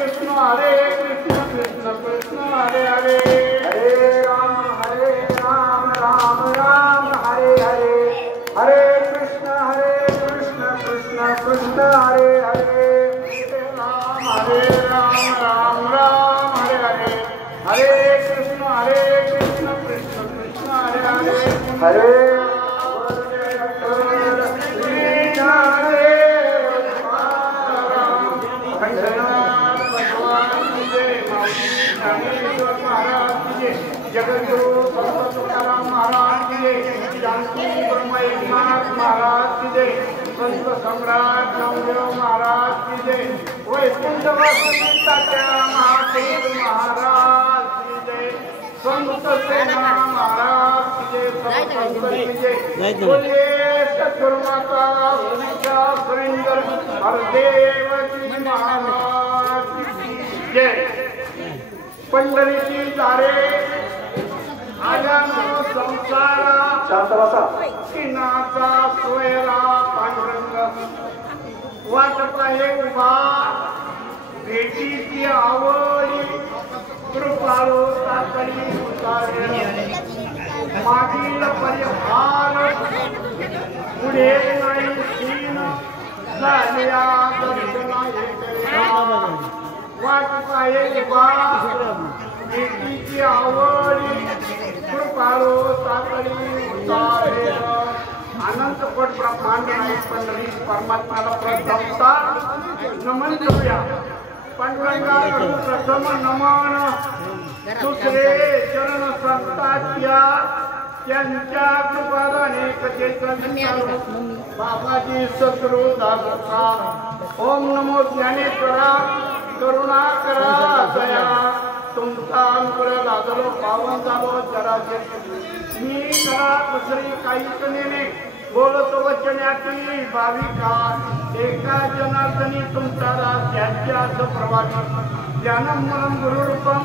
कृष्ण हरे कृष्ण कृष्ण कृष्ण हरे हरे हरे राम राम राम हरे हरे हरे कृष्ण कृष्ण कृष्ण हरे हरे राम राम हरे हरे हरे कृष्ण कृष्ण कृष्ण हरे हरे हरे जगद्गुरु संत तुकाराम महाराज की जय, जानकी ब्रह्म एकनाथ महाराज की जय, संत सम्राट नामदेव महाराज की जय, वैकुंठवासी तात्या महादेव महाराज की जय, संत सेना महाराज की जय, संत की जय, बोलिए सद्गुरुमाता सुनीता सुरेंद्र हरदेव जी महाराज की जय। पंढरीची दारे आजानो संसारा शांतवासा किनाचा सोयरा पांडुरंग वाट पाहे उभा भेटीची आवडी कृपाळू तातडी उतारे मागील परिहार पुढे नाही सीन झाल्या दर्शना वाट पाहे उभा भेटीची आवडी कृपाळू तातडी उतारे अनंत कोट ब्रह्मांड आणि पंढरी परमात्म्याला प्रथमता नमन करूया। पांडुरंगाला प्रथम नमन दुसरे चरण संताच्या त्यांच्या कृपाने कथेचं बाबाजी सद्गुरु दासोबा ओम नमो ज्ञानेश्वरा करुणाकरा दया तुमचा अंकुर लागलो पावन झालो जराचे मी करा दुसरी काहीच नेणे बोलतो वचनाची भाविका एका जनार्दनी तुमचा राज असं प्रभावी ज्ञानमूलं गुरुरूपं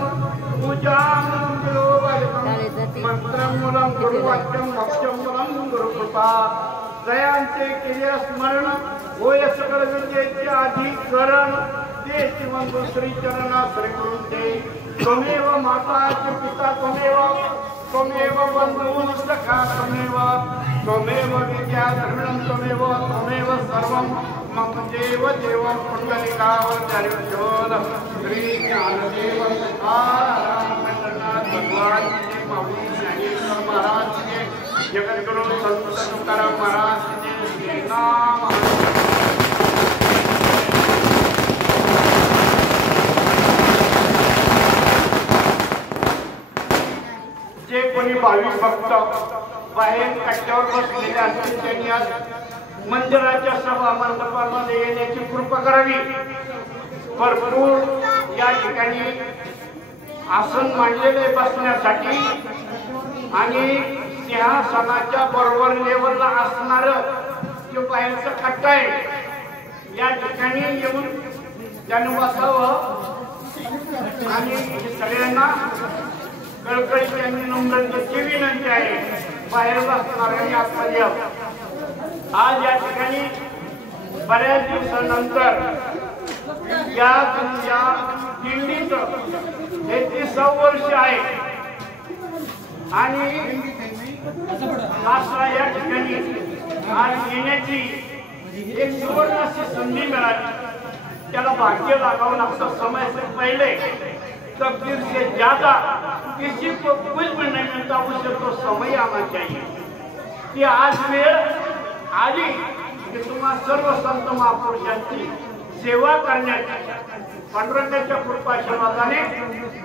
पूजामूलं गुरुवाक्यं मंत्रमूलं गुरुवाक्यं भक्त्यमूलं गुरुकृपा दयांचे केले स्मरण होय सकळ विद्येचे अधिकरण ते शिवंतु श्री चरणा श्री गुरुते त्वमेव माता पिता त्वमेव बंधू सखा त्वमेव विद्या धर्मं त्वमेव सर्वं मम देव देवं पुण्डलिकावतारि शोध श्री ज्ञानदेव तुकाराम पंढरनाथ भगवान की माऊली ज्ञानेश्वर महाराज की जगद्गुरु संत तुकाराम महाराज की जय नाम जे कोणी भाविक भक्त बाहेर कट्ट्यावर बसलेले असतील त्यांनी आज मंदिराच्या सभा मंडपामध्ये येण्याची कृपा करावी। भरपूर या ठिकाणी आसन मांडलेले बसण्यासाठी आणि सिंहासनाच्या बरोबर लेवलला असणार जो बाहेरचा कट्टा आहे या ठिकाणी येऊन त्याने बसावं आणि सगळ्यांना कळकळीची आणि नम्रतेची विनंती आहे बाहेर बसणाऱ्यांनी आतमध्ये आज या ठिकाणी बऱ्याच दिवसानंतर या दिंडीचं 33 वर्ष आहे आणि या ठिकाणी आज येण्याची एक सुवर्ण अशी संधी मिळाली। त्याला भाग्य लागावं लागतं समय से पहिले तकदीर से ज्यादा किसी को कुछ भी नहीं मिलता उसे तो समय आना चाहिए। कि आज वेळ आली की तुम्हा सर्व संत महापुरुषांची सेवा करण्याची पांडुरंगाच्या कृपाशीर्वादाने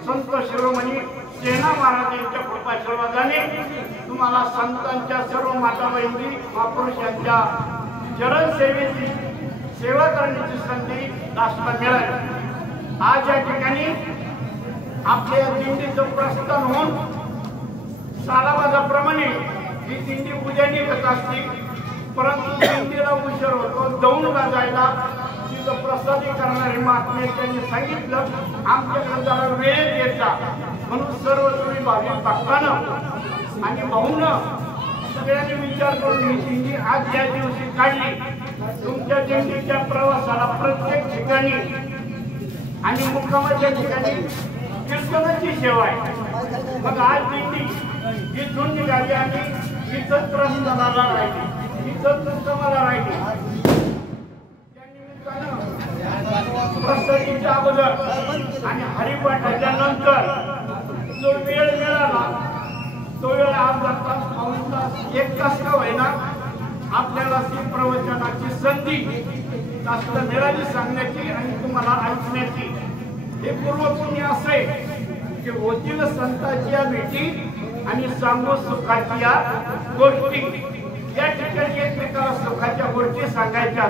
संत शिरोमणी सेना महाराजांच्या कृपाशीर्वादाने तुम्हाला संतांच्या सर्व माता बहिणी महापुरुषांच्या चरण सेवेची सेवा करण्याची संधी दासला मिळाली। आज या ठिकाणी आपल्या दिंडीचं प्रस्थान होऊन सालाबाजाप्रमाणे ही दिंडी पूजा निघत असते परंतु दिंडीला उशीर होतो दौंडला जायला तिथं प्रसादी करणारे महात्मे त्यांनी सांगितलं आमच्याकडे जरा वेळेत येता म्हणून सर्व तुम्ही भाविक भक्तानं आणि भाऊनं सगळ्यांनी विचार करून ही दिंडी आज या दिवशी काढली। तुमच्या दिंडीच्या प्रवासाला प्रत्येक ठिकाणी आणि मुक्कामाच्या ठिकाणी कीर्तनाची सेवा आहे। मग आज दिंडी इथून निघाली आणि इथंच प्रस्थानाला राहिली, इथंच मुक्कामाला राहिली। त्या निमित्तानं प्रस्थानाच्या अगोदर आणि हरिपाठाच्या नंतर जो वेळ मिळाला तो वेळ अर्धा तास, पाऊण तास, 1 तास का होईना आपल्याला ती प्रवचनाची संधी जास्त मिळाली सांगण्याची आणि तुम्हाला ऐकण्याची। हे पूर्वपुण्य असे की होतील संतांच्या भेटी आणि सांगू सुखाच्या गोष्टी। या ठिकाणी एकमेकाला सुखाच्या गोष्टी सांगायच्या,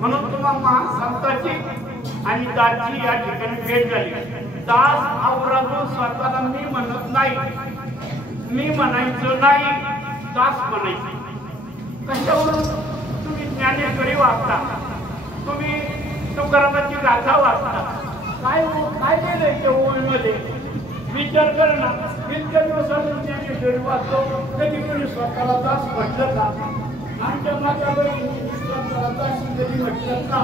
म्हणून तुम्हाला महासंतांची आणि दासची या ठिकाणी भेट झाली। दास आवराजून स्वतःला मी म्हणत नाही, मी म्हणायचं नाही, दास म्हणायचं। कशावरून? तुम्ही ज्ञानेश्वरी वाचता, तुम्ही तुकारामाची गाथा वाचता, काय केलंय त्या ओळीमध्ये विचार कर ना। इतक्या दिवसांनी ज्ञानेश्वरी वाचतो, कधी कोणी स्वतःला दास म्हटलं का? आमच्या माझ्या बहिणी स्वतःला दास कधी म्हटलं का?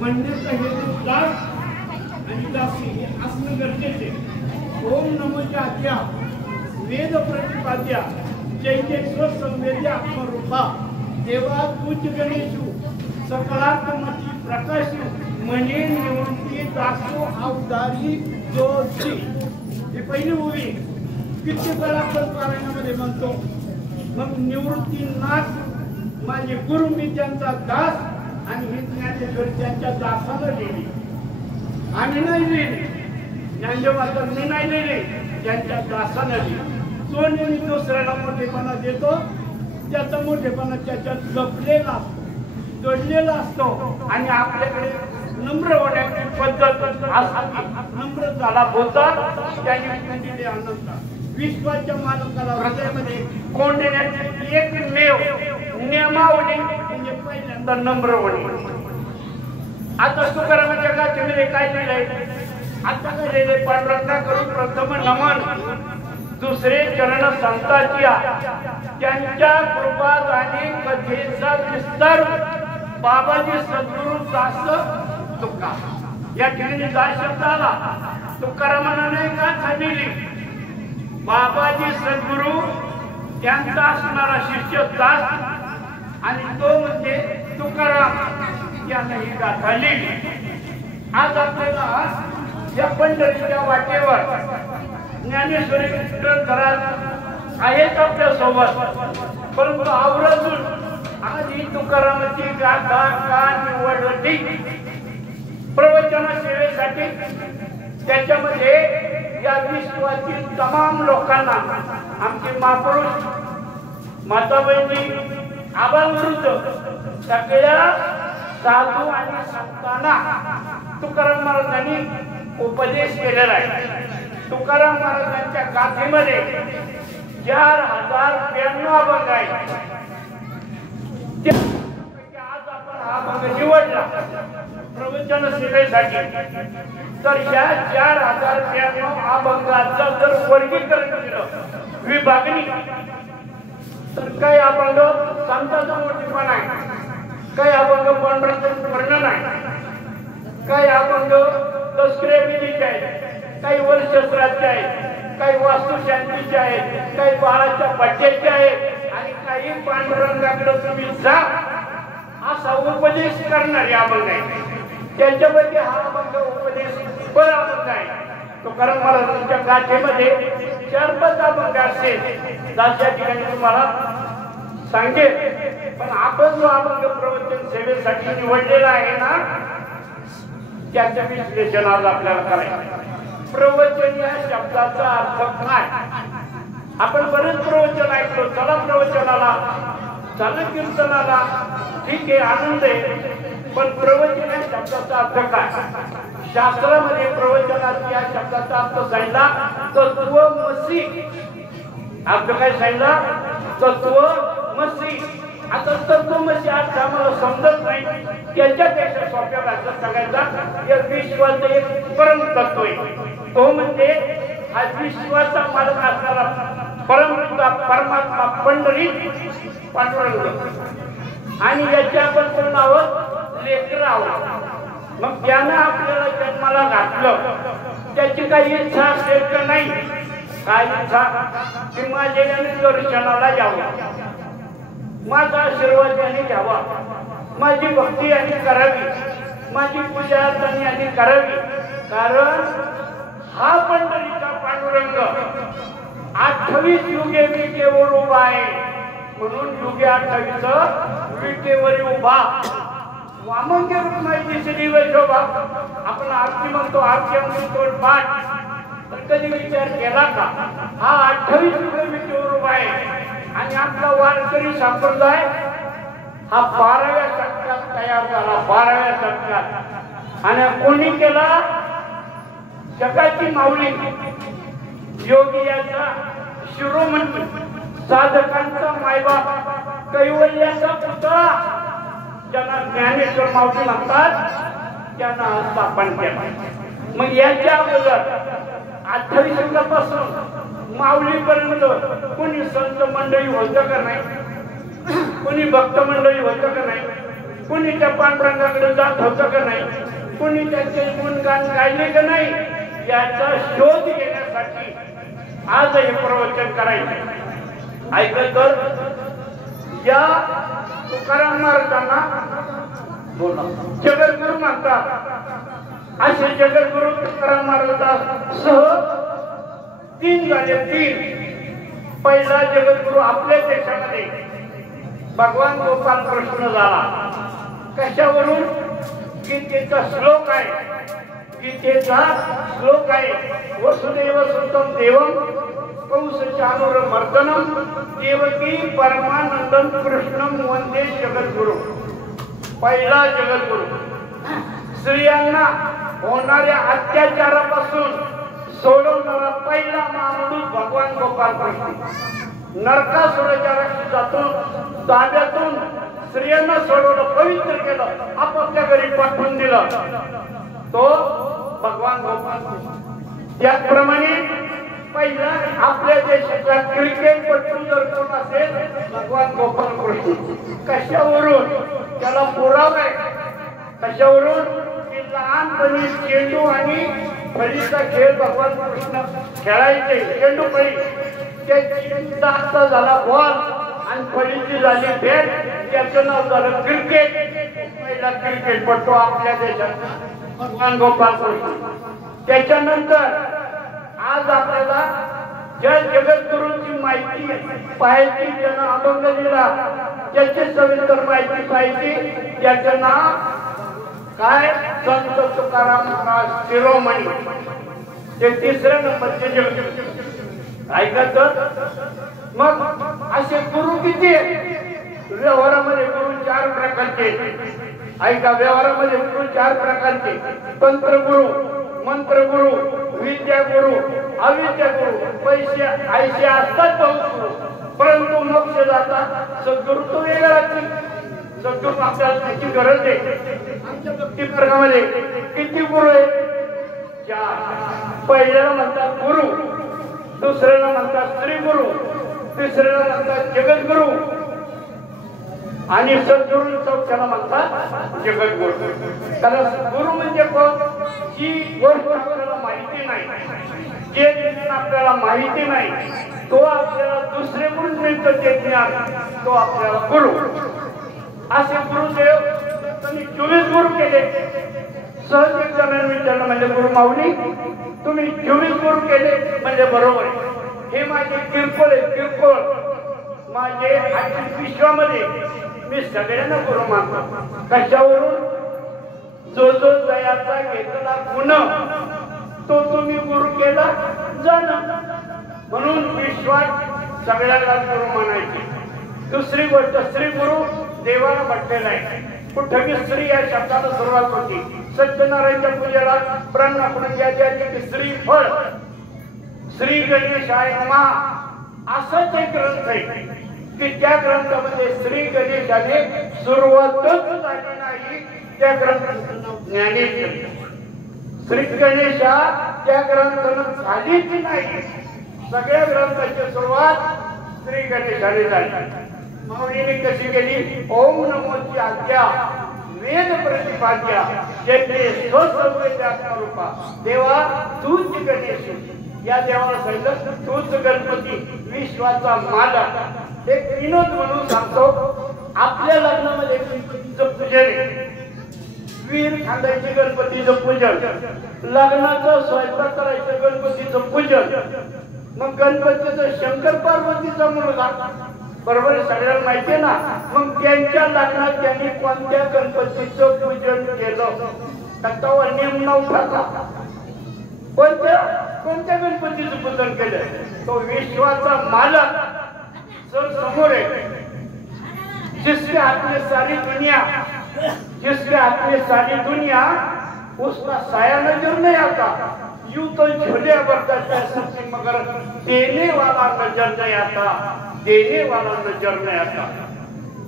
म्हणण्याचा हेतू दास आणि दासी हे असणं गरजेचे। ओम नमोच्या आज्ञा वेद प्रतिपाद्या जैकेश्वर संवेद्या आत्मरूपा देवा तुझ गणेशू सकलात्मती प्रकाशू म्हणे निवृत्ती दासो अवतारी जोशी। हे पहिली ओळी किती वेळा आपण पारायणामध्ये म्हणतो। मग निवृत्ती नाथ माझे गुरु, मी त्यांचा दास, आणि हे ज्ञानेश्वर त्यांच्या दासाला लिहिली, आम्ही नाही लिहिली। ज्ञानदेवाचा मी नाही लिहिली, त्यांच्या दासाला लिहिली। तो नेहमी दुसऱ्याला मोठेपणा देतो, त्याचा मोठेपणा त्याच्यात जपलेला असतो, जोडलेला असतो। आणि आपल्याकडे नम्र होण्याची पद्धत असावी। नम्र झाला बोलता त्याने दिले आनंद। विश्वाच्या मालकाला हृदयामध्ये कोंडण्याची एकमेव नियमावली म्हणजे पहिल्यांदा नम्र होणे। आता तुकारामाच्या गाथेमध्ये काय लिहिलंय? आता काय लिहिलंय? पांडुरंगा करून प्रथम नमन, दुसरे चरण संतांच्या, त्यांच्या कृपा आणि कथेचा विस्तार बाबाजी सद्गुरु दास तुका। या ठिकाणी दास शब्द आला, तुकारामानं नाही गाथा लिहिली, बाबाजी सद्गुरु त्यांचा असणारा शिष्य दास आणि तो म्हणजे तुकाराम यानं ही गाथा लिहिली। आज आपल्याला या पंढरीच्या वाटेवर ज्ञानेश्वरी ग्रंथराज आहेत आपल्या सोबत, परंतु आवर्जून आज ही तुकारामाची गाथा का निवडली प्रवचन सेवेसाठी? त्याच्यामध्ये या विश्वातील तमाम लोकांना, आमचे महापुरुष, माता बहिणी, आबालवृद्ध सगळ्या साधू आणि संतांना तुकाराम महाराजांनी उपदेश केलेला आहे। तुकाराम महाराजांच्या गाथेमध्ये 4092 अभंग आहेत। आज आपण हा अभंग निवडला प्रवचन सेवेसाठी, तर या 4092 अभंगाचं जर वर्गीकरण केलं, विभागणी, तर काही अभंग संतांचा मोठेपणा आहे, काही अभंग पांडुरंगाचं वर्णन आहे, काही अभंग दसऱ्याविधीचे आहेत, काही वर्षश्राद्धचे आहेत, काही वास्तुशांतीचे आहेत, काही बाळाच्या बड्डेचे आहेत, आणि काही पांडुरंगाकडे तुम्ही जा असा उपदेश करणारे अभंग आहे। त्यांच्यामध्ये हा अभंग उपदेश बरा अभंग आहे। तुकाराम महाराजांच्या गाथेमध्ये 4-5 अभंग असेल, ज्याच्या ठिकाणी तुम्हाला सांगेल, पण आपण जो अभंग प्रवचन सेवेसाठी निवडलेला आहे ना, त्याच्या विश्लेषण आज आपल्याला करायचं। प्रवचन या शब्दाचा अर्थ काय? आपण बरेच प्रवचन ऐकलो, चला प्रवचनाला, चला कीर्तनाला, ठीक आहे, आनंद आहे, पण प्रवचन या शब्दाचा अर्थ काय? शास्त्रामध्ये प्रवचनात या शब्दाचा अर्थ सांगितला तत्वमसी। अर्थ काय सांगितला? तत्वमसी। आता तत्वमसी अर्थ आम्हाला समजत नाही, त्याच्यापेक्षा सोप्या भाषेत सांगायचा, या विश्वाचं एक परम तत्व आहे, तो म्हणजे हा विश्वाचा मालक असणारा परमपिता परमात्मा पंढरीत पांडुरंग, आणि याच्या आपण नाव लेकर आहोत। मग ज्यानं आपल्याला जन्माला घातलं त्याची काही इच्छा असेल का नाही? काय इच्छा? की माझ्या दर्शनाला यावं, माझा आशीर्वाद यांनी घ्यावा, माझी भक्ती यांनी करावी, माझी पूजा त्यांनी करावी. कारण हा पंढरीचा पांडुरंग 28 युगे विटेवर उभा आहे. म्हणून युगे 28 विटेवर उभा. वामंगे माहिती दिसली वैशोभा. आपण आरती म्हणतो, आरती म्हणतो पाठ, पण कधी विचार केला का हा 28 युगे विटेवर उभा आहे आणि आपला वारकरी संप्रदाय हा 12व्या शतकात तयार झाला. 12व्या शतकात. आणि कोणी केला? जगाची माऊली योगी याचा शिरोमणी साधकांचा मायबाप कैवल्याचा पुतळा ज्यांना ज्ञानेश्वर माऊली म्हणतात त्यांना स्थापन केला. मग याच्या अगोदर 28 युगापासून माऊलीपर्यंत कोणी संत मंडळी होतं का नाही? कोणी भक्त मंडळी होतं का नाही? कोणी त्या पांडुरंगाकडे जात होतं का नाही? कोणी त्याचे गुणगान गायले का नाही? याचा शोध घेण्यासाठी आज हे प्रवचन करायचे. ऐकलं तर या तुकाराम महाराजांना जगद्गुरु म्हणतात. असे जगद्गुरु तुकाराम महाराजांसह 3 झाले. 3. पहिला जगद्गुरु आपल्या देशामध्ये भगवान गोपाल कृष्ण झाला. कशावरून? गीतेचा श्लोक आहे. गीतेचा श्लोक आहे. वसुदेव सुतं देवं कंस चाणूरमर्दनं देवकी परमानंदं कृष्णं वंदे जगद्गुरु. पहिला जगद्गुरु. स्त्रियांना होणाऱ्या अत्याचारापासून सोडवणारा पहिला माणूस भगवान गोपाल कृष्ण. नरकासुराच्या रक्षातून ताब्यातून स्त्रियांना सोडवलं, पवित्र केलं, आपापल्या घरी पाठवून दिलं, तो भगवान गोपाल कृष्ण. त्याचप्रमाणे पहिला आपल्या देशाचा क्रिकेटपटू जर कोण असेल भगवान गोपाल कृष्ण. कशावरून? त्याला पुरावा आहे. कशावरून? की लहानपणी चेंडू आणि फळीचा खेळ भगवान कृष्ण खेळायचे. चेंडू फळी, त्या चेंडूचा हात झाला बॉल आणि फळीची झाली बॅट, त्याचं नाव झालं क्रिकेट. पहिला क्रिकेटपटू आपल्या देशात भगवान गोपाल कृष्ण. त्याच्यानंतर आज आपल्याला ज्या जगद्गुरूंची माहिती पाहायची, ज्यांना अभंग दिला त्याची सविस्तर माहिती पाहिजे, त्याचं नाव काय? संत तुकाराम महाराज शिरोमणी. ते 3ऱ्या नंबरचे जगद्गुरू. ऐकत मग असे गुरु किती? व्यवहारामध्ये गुरु 4 प्रकारचे. ऐका, व्यवहारामध्ये गुरु 4 प्रकारचे. तंत्रगुरु, मंत्रगुरु, विद्यागुरु, अविद्यागुरु. पैसे ऐसे असतात बहुत गुरु, परंतु मोक्ष जातात सद्गुरु तो वेगळाच. सद्गुरु आपल्याला त्याची गरज आहे. आमच्या भक्ती वर्गामध्ये किती गुरु आहेत? 4. पहिल्याला म्हणतात गुरु, दुसऱ्याला म्हणतात श्री गुरु, तिसऱ्याला म्हणतात जगद्गुरु आणि सद्गुरु चौथ्याला म्हणतात जगद्गुरु. कारण गुरु म्हणजे कोण? जी गोष्ट आपल्याला माहिती नाही, जे ज्ञान आपल्याला माहिती नाही, तो आपल्याला दुसरे गुरु मिळतं ते ज्ञान, तो आपल्याला गुरु. असे गुरुदेव तुम्ही 24 गुरु केले. सहज एक जणांनी विचारलं, म्हणजे गुरु माऊली तुम्ही 24 गुरु केले म्हणजे बरोबर आहे. हे माझे किरकोळ आहे, किरकोळ. माझे आजच्या विश्वामध्ये मी सगळ्यांना गुरु मानतो. कशावरून? जो जो दयाचा घेतला गुण तो तुम्ही गुरु केला जण. म्हणून विश्वात सगळ्याला गुरु मानायचे. दुसरी गोष्ट, श्री गुरु देवाला म्हटलेला आहे. कुठेही श्री या शब्दाला सुरुवात होती. सत्यनारायणच्या पूजेला प्राणाकडून यादी श्री फळ, श्री गणेशाय नमः असाच एक ग्रंथ आहे की त्या ग्रंथामध्ये श्री गणेशाने सुरुवातच झाली नाही. त्या ग्रंथाचं नाव ज्ञानेश्वर. श्री गणेशा त्या ग्रंथानं झालीच नाही. सगळ्या ग्रंथाची सुरुवात श्री गणेशाने झाली. माऊलीने कशी केली? ओम नमोची आज्ञा वेद प्रतिपाद्या जेथे स्वसंवेद आत्मरूपा देवा तूच गणेश या देवाला सांगितलं तूच गणपती विश्वाचा मालक एक विनोद म्हणून सांगतो आपल्या लग्नामध्ये गणपतीचं पूजन आहे वीर खांदायचे गणपतीचं पूजन लग्नाचं स्वयंपाक करायचं गणपतीचं पूजन मग गणपतीचं शंकर पार्वतीचा मुलगा बरोबर सगळ्यांना माहितीये ना मग त्यांच्या लग्नात त्यांनी कोणत्या गणपतीचं पूजन केलं त्याचा नियम नव्हता कोणत्या गणपतीचं पूजन केलं तो विश्वाचा मालक सर समोर है जिसके हाथ में सारी दुनिया उसका साया नजर नहीं आता यूं तो झोले बरसाता है मगर देने वाला नजर नहीं आता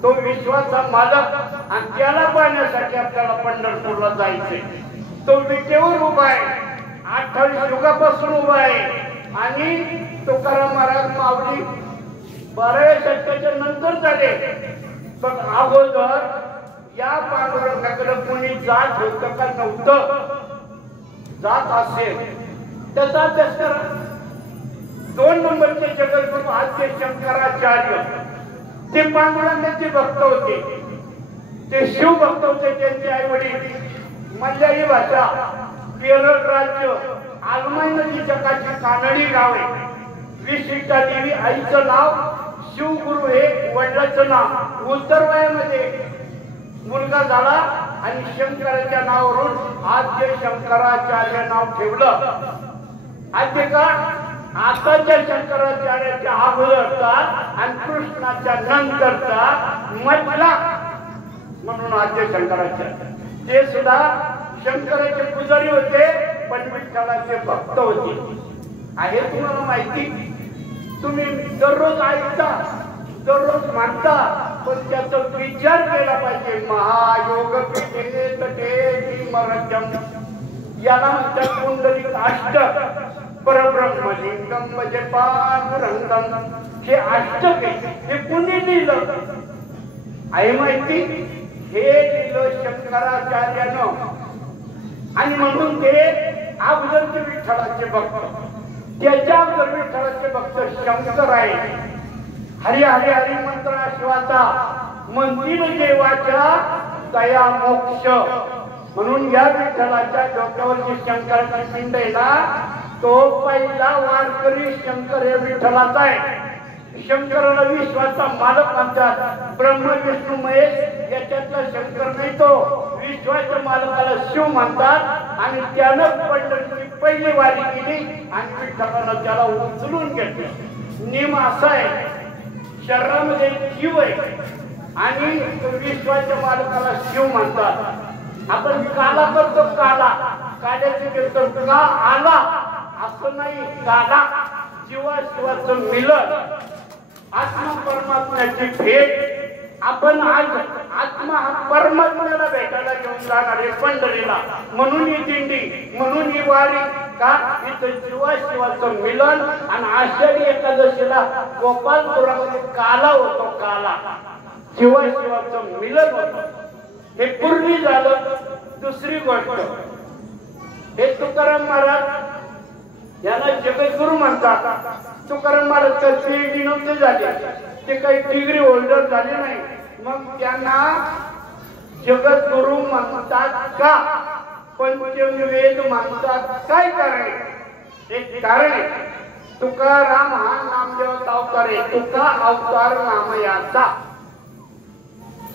तो विश्वाचा मालक आणि त्याला पाहण्यासाठी आपल्याला पंढरपूरला जायचंय तो विटेवर उभा आहे 28 युगापासून उभा आहे आणि तुकाराम महाराज माऊली 12व्या शतकाच्या नंतर झाले पण अगोदर या पांडुरंगाकडे कोणी जात होतं का नव्हतं जात असेल त्याचा अभ्यास करा 2 नंबरचे जगद्गुरु आद्य शंकराचार्य ते पांडुरंगाचे भक्त होते ते शिव भक्त होते त्यांचे आई वडील मल्याळी भाषा केरळ राज्य आलमाई नदीच्या काठी कानडी गाव आहे विशिष्टा देवी आईचं नाव शिवगुरु हे वडिलांचं नाव उत्तरवयामध्ये मुलगा झाला आणि शंकराच्या नावावरून आद्य शंकराचार्य नाव ठेवलं आद्य का आताच्या शंकराचार्याच्या अगोदरचा आणि कृष्णाच्या नंतरचा मधला म्हणून आद्य शंकराचार्य ते सुद्धा शंकराचे पुजारी होते पण विठ्ठलाचे भक्त होते आहे तुम्हाला माहिती तुम्ही दररोज ऐकता दररोज मानता पण त्याचा विचार केला पाहिजे महायोग पीठे तटे मरजम याला म्हणतात पुंडलिक अष्टक परब्रह्मलिंगम म्हणजे पांडुरंगम हे अष्टक आहे हे कुणी लिहिलं आहे माहिती हे लिहिलं शंकराचार्यानं आणि म्हणून ते अगोदरचे विठ्ठलाचे भक्त त्याच्या अगोदर विठ्ठलाचे भक्त शंकर आहे हरी हरी हरी मंत्र शिवाचा मंदिर देवाच्या दया मोक्ष म्हणून या विठ्ठलाच्या डोक्यावरची शंकराची पिंड आहे ना तो पहिला वारकरी शंकर हे विठ्ठलाचा आहे शंकराला विश्वाचा मालक म्हणतात ब्रह्म विष्णू महेश याच्यातला शंकर नाही तो विश्वाच्या मालकाला शिव म्हणतात आणि त्यानं पंढरपूरची पहिली वारी केली आणि विठ्ठलानं त्याला उचलून घेतलं नियम असा आहे शरीरामध्ये जीव आहे आणि विश्वाच्या मालकाला शिव म्हणतात आपण काला करतो काल्याचे करतो का आला असं नाही काला जीवाशिवाचं मिलन आत्मा परमात्म्याची भेट आपण आज आत्मा हा परमात्म्याला भेटायला घेऊन जाणार आहे पंढरीला म्हणून ही दिंडी म्हणून ही वारी का इथं जीवाशिवाचं मिलन आणि आषाढी एकादशीला गोपालपुरामध्ये काला होतो काला जीवाशिवाचं मिलन होतं हे पूर्वी झालं दुसरी गोष्ट हे तुकाराम महाराज यांना जगद्गुरु म्हणतात तुकाराम महाराज काही नव्हते झाले ते काही डिग्री होल्डर झाले नाही मग त्यांना जगद्गुरु म्हणतात का पंचवेद म्हणतात काय कारण एक कारण आहे तुकाराम हा नामदेवाचा अवतार आहे तुका अवतार नामयाचा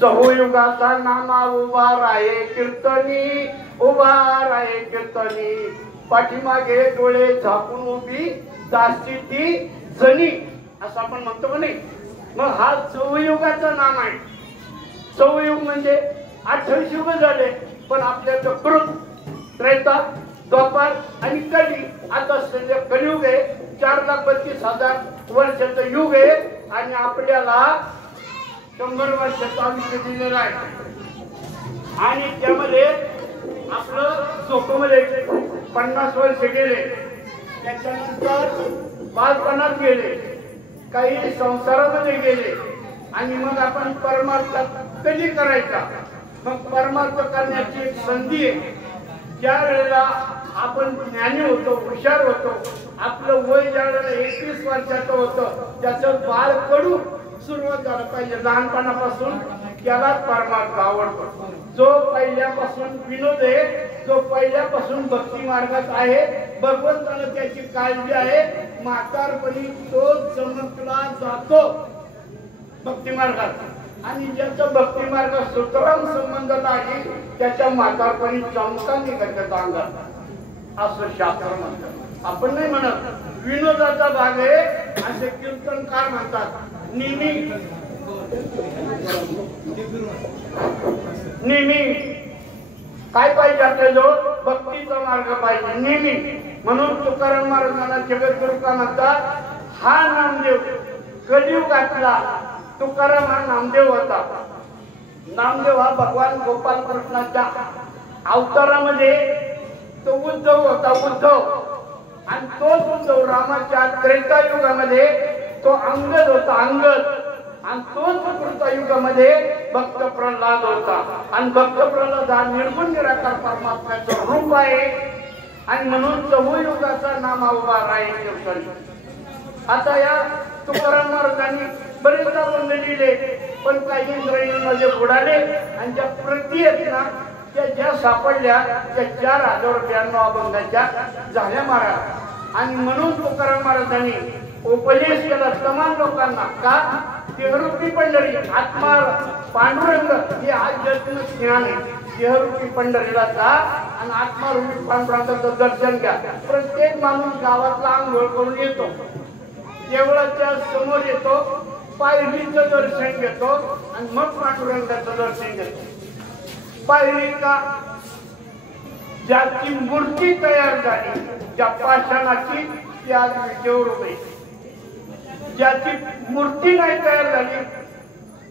चहुयुगाचा नामा उभा राहे कीर्तनी पाठीमागे डोळे झाकून उभी दासी ती जणी असं आपण म्हणतो का नाही मग हा चौयुगाचं नाम आहे चौयुग म्हणजे 28 युग झाले पण आपल्या कृत त्रेता द्वापर आणि कली आता सध्या कलियुग आहे 4,32,000 वर्षाचं युग आहे आणि आपल्याला 100 वर्षाचं आयुष्य दिलेलं आहे आणि त्यामध्ये आपलं झोपेमध्ये 50 वर्ष गेले त्याच्यानंतर बालपणात गेले काही संसारामध्ये गेले आणि मग आपण परमार्थ कधी करायचा मग परमार्थ करण्याची एक संधी आहे ज्या वेळेला आपण ज्ञानी होतो, हुशार होतो, आपलं वय ज्या वेळेला 21 वर्षाचं होतं, त्याचं बाळ कडू सुरुवात झालं पाहिजे. लहानपणापासून त्याला परमार्थ आवडतो. जो पहिल्यापासून विनोद आहे, जो पहिल्यापासून भक्ती मार्गात आहे, भगवंतानं त्याची काळजी आहे, म्हातारपणी तो चमकला जातो भक्ती मार्गात. आणि ज्याचा भक्ती मार्ग सुतराम संबंध लागेल त्याच्या म्हातारपणी चमका निघायच्या अंगात, असं शास्त्र म्हणतात. आपण नाही म्हणत, विनोदाचा भाग आहे असे कीर्तनकार म्हणतात. नेहमी काय पाहिजे आपल्याजवळ? भक्तीचा मार्ग पाहिजे नेहमी. म्हणून तुकाराम महाराजांना जगद्गुरु का म्हणतात? हा नामदेव कलियुगातला तुकाराम हा नामदेव होता. नामदेव हा भगवान गोपाल कृष्णाच्या अवतारामध्ये तो उद्धव होता, उद्धव. आणि तोच उद्धव रामाच्या त्रेतायुगामध्ये तो अंगद होता, अंगद. आणि तोच कृतायुगामध्ये भक्त प्रल्हाद होता. आणि भक्त प्रल्हाद हा निर्गुण निराकार परमात्म्याचं रूप आहे. आणि म्हणून चहुयुगाचा नाम उभा राहील. आता या तुकाराम महाराजांनी बरेचदा बंद लिहिले, पण काही इंद्रायणीमध्ये बुडाले. आणि ज्या प्रती आहेत ना त्या ज्या सापडल्या त्या 4092 अभंगाच्या झाल्या महाराज. आणि म्हणून तुकाराम महाराजांनी उपदेश केला तमाम लोकांना. का? देहरूपी पंढरी, आत्मा पांडुरंग हे आध्यात्मिक ज्ञान आहे. देहरूपी पंढरीला जा आणि आत्मारूपी पांडुरंगाचं दर्शन घ्या. प्रत्येक माणूस गावातला आंघोळ करून येतो, देवळाच्या समोर येतो, पायरीचं दर्शन घेतो आणि मग पांडुरंगाचं दर्शन घेतो. पायरी का? ज्याची मूर्ती तयार झाली, ज्या पाषाणाची, ती आज विटेवर उभी. ज्याची मूर्ती नाही तयार झाली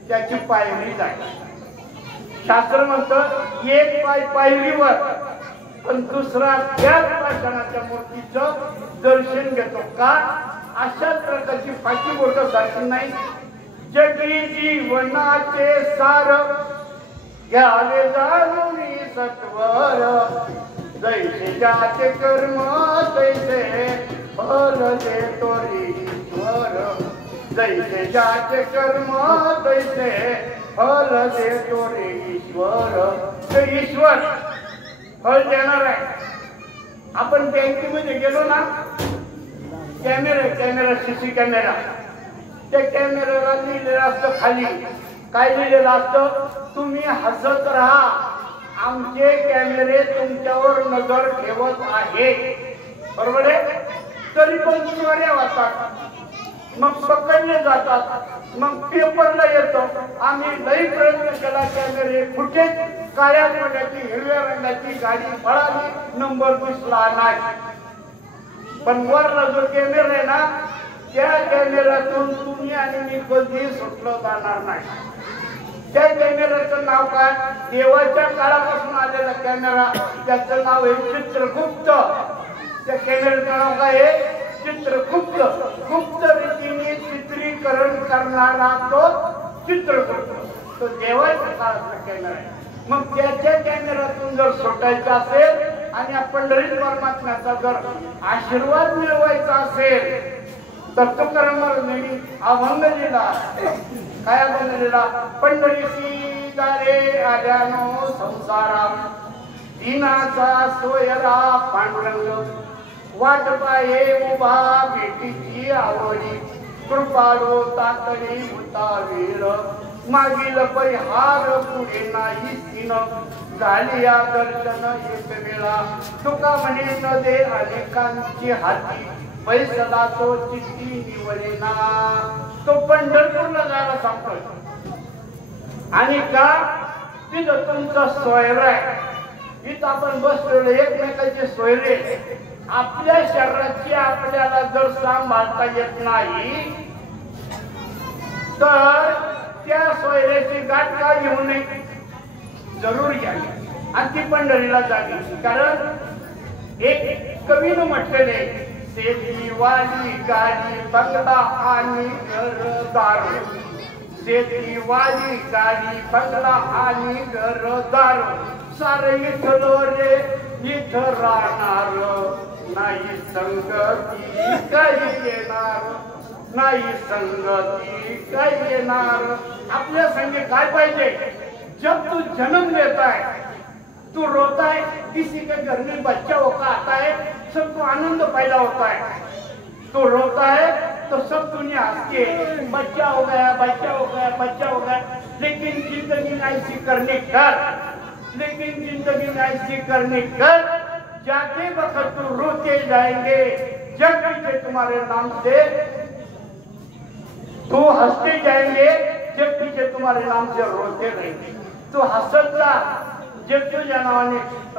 त्याची पायरी जाईल. शास्त्र म्हणतं एक पाय पायरीवर पण दुसरा त्याच पाषाणाच्या मूर्तीचं दर्शन घेतो. का? अशाच प्रकारची फाशी बोट सारखी नाही. जगी जीवनाचे सार घ्यावे जाणून सत्वर, जैसे ज्याचे कर्म तैसे फल देतो रे ईश्वर. जैसे ज्याचे कर्म तैसे फल देतो रे ईश्वर. ते ईश्वर फल देणार आहे. आपण बँकेमध्ये गेलो ना, कॅमेरा सीसी कॅमेरा, त्या कॅमेऱ्याला लिहिलेलं असतं खाली, काय लिहिलेलं असतं? तुम्ही हसत राहा, आमचे कॅमेरे तुमच्यावर नजर ठेवत आहे. बरोबर आहे? तरी पण चोऱ्या होतात, मग पकडले जातात, मग पेपरला येतो. आम्ही लई प्रयत्न केला, कॅमेरे कुठे? काळ्या रंगाची, हिरव्या रंगाची गाडी पळाली, नंबर दिसला नाही. पण वरला जो कॅमेरा आहे ना, त्या कॅमेऱ्यातून तुम्ही आणि मी कधी सुटलो जाणार नाही. त्या कॅमेऱ्याचं नाव काय? देवाच्या काळापासून आलेला कॅमेरा, त्याचं नाव आहे चित्रगुप्त. त्या कॅमेऱ्याचं नाव काय आहे? चित्रगुप्त. गुप्त रीतीने चित्रीकरण करणारा तो चित्रगुप्त, तो देवाच्या काळातला कॅमेरा आहे. मग त्याच्या कॅमेऱ्यातून जर सुटायचं असेल आणि पंढरीत परमात्म्याचा जर आशीर्वाद मिळवायचा असेल तर तुकाराम महाराजांनी अभंग लिहिला. काय अभंग लिहिला? पंढरीसी दारे आल्यानो संसारा, दिनाचा सोयरा पांडुरंग, वाट पाये उभा भेटीची आवडी, कृपाळो तातडी होता वेळ, मागील परिहार पुढे नाही सीन, झाली या दर्शन एक वेळा, तुका म्हणे न दे अनेकांची हाती, पैसला तो चिठ्ठी निवडेना. तो पंढरपूरला जायला सांगतोय. आणि का? तिथं तुमचा सोयरा आहे. इथं आपण बसलेलो, एकमेकांचे सोयरे. आपल्या शरीराची आपल्याला जर सांभाळता येत नाही तर त्या सोयऱ्याची गाठ का घेऊ नये? जरूर घ्यावी आणि ती पंढरीला जावी. कारण एक कवीनं म्हटलेले, शेतीवाली गाडी बंगला आणि घरदार, शेतीवाली गाडी बंगला आणि घरदार, सारे इथलो रे इथं राहणार नाही संगती काही येणार नाही संगती काही येणार आपल्या संगे काय पाहिजे जब तू जन्म लेता है तू रोता है किसी के घर में बच्चा होकर आता है सबको आनंद पैदा होता है तो रोता है तो सब दुनिया हंसती है बच्चा हो गया बच्चा हो गया बच्चा हो गया लेकिन जिंदगी में ऐसी करने कर लेकिन जिंदगी में ऐसी करने कर जाते वक्त तो रोते जाएंगे जग पीछे तुम्हारे नाम से तो हंसते जाएंगे जग पीछे तुम्हारे नाम से रोते रहेंगे तो हसत जा जग तुझ्या नावाने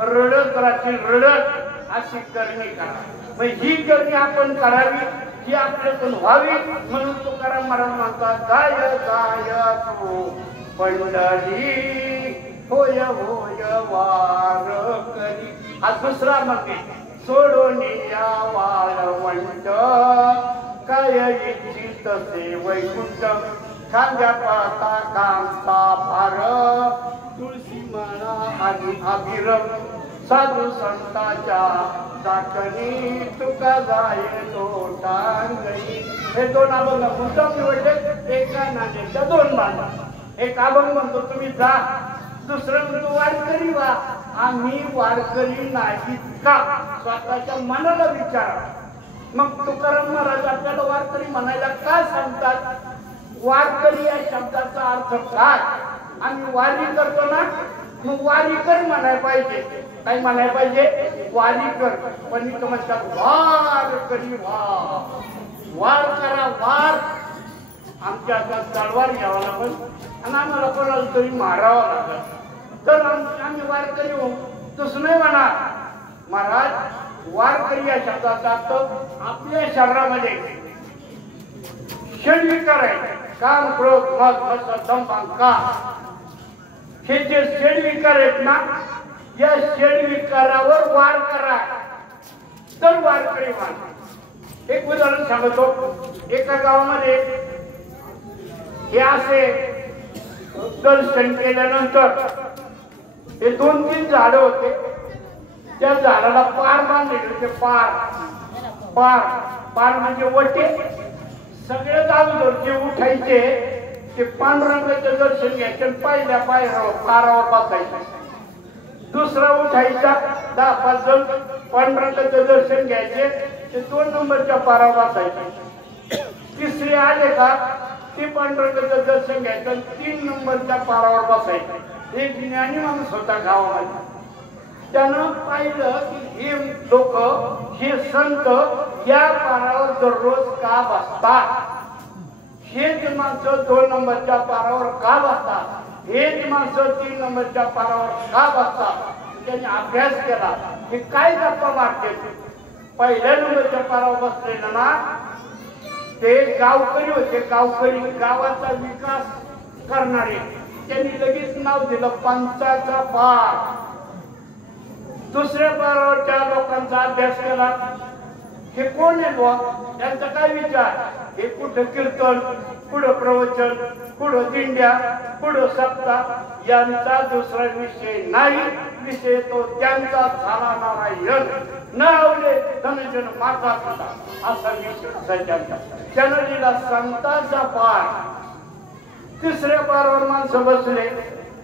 रडत राहतील रडत अशी करणी करा मग ही करणी आपण करावी ही आपल्यातून व्हावी म्हणून तुकाराम महाराज म्हणतात गाय गाय तू पंढरी होय होय वार करी हा दुसरा मध्ये सोडून या वाळवंट काय इच्छित से वैकुंठ खांद्या पाता कांता फार तुळशी म्हणा आणि अभिरम साधू संतांच्या दाखणी तुका जाय तो टांगई हे दोन अभंग मुद्दाम निवडले एका नाण्याच्या दोन बाजू एक अभंग म्हणतो तुम्ही जा दुसरं म्हणतो वारकरी वा आम्ही वारकरी नाही का स्वतःच्या मनाला विचारा मग तुकाराम महाराज आपल्याला वारकरी म्हणायला का सांगतात वारकरी या शब्दाचा अर्थ काय आम्ही वारी करतो ना मग वारी कर म्हणायला पाहिजे काय म्हणायला पाहिजे वारी कर पण इथं म्हणतात वार करी वार करा वार आमच्या हातात तलवार घ्यावा लागेल आणि आम्हाला कोणाला तरी मारावं लागेल तर आम्ही वारकरी होऊ तसं नाही म्हणा महाराज वारकरी या शब्दाचा अर्थ आपल्या शरीरामध्ये षडविकार आहे काम क्रोध मद मत्सर दंभ अहंकार हे जे षडविकार आहेत ना या षडविकारावर वार करा तर वारकरी व्हा एक उदाहरण सांगतो एका गावामध्ये हे असे दर्शन केल्यानंतर हे 2-3 झाड होते त्या झाडाला पार बांधलेले होते पार पार पार म्हणजे वटे सगळे जागोदरचे उठायचे ते पांडुरंगाचे दर्शन घ्यायचे पहिल्या पारावर बसायचे दुसरा उठायचा 10-5 जण पांडुरंगाचे दर्शन घ्यायचे ते 2 नंबरच्या पारावर बसायचे तिसरे आले का ते पांडुरंगाचं दर्शन घ्यायचं 3 नंबरच्या पारावर बसायचे एक ज्ञानी माणूस होता गावामध्ये त्यानं पाहिलं की हे लोक हे संत या पारावर दररोज का बसतात हेच माणसं 2 नंबरच्या पारावर का बसतात हेच माणसं 3 नंबरच्या पारावर का बसतात त्यांनी अभ्यास केला हे काय गप्पा मारते पहिल्या नंबरच्या पारावर बसलेलं ना ते गावकरी होते गावकरी गावाचा विकास करणारे त्यांनी लगेच नाव दिलं पंचाचा पार दुसऱ्या पारावरच्या लोकांचा अभ्यास केला हे कोण आहे बुवा त्यांचा काय विचार हे कुठं कीर्तन कुठं प्रवचन कुठं दिंड्या कुठं सप्ताह यांचा दुसरा विषय नाही विषय तो त्यांचा झाला नारायण न आवडे धनजन माता पिता असा विषय त्यांचा त्यानं दिला संतांचा पार तिसऱ्या पारावर माणसं बसले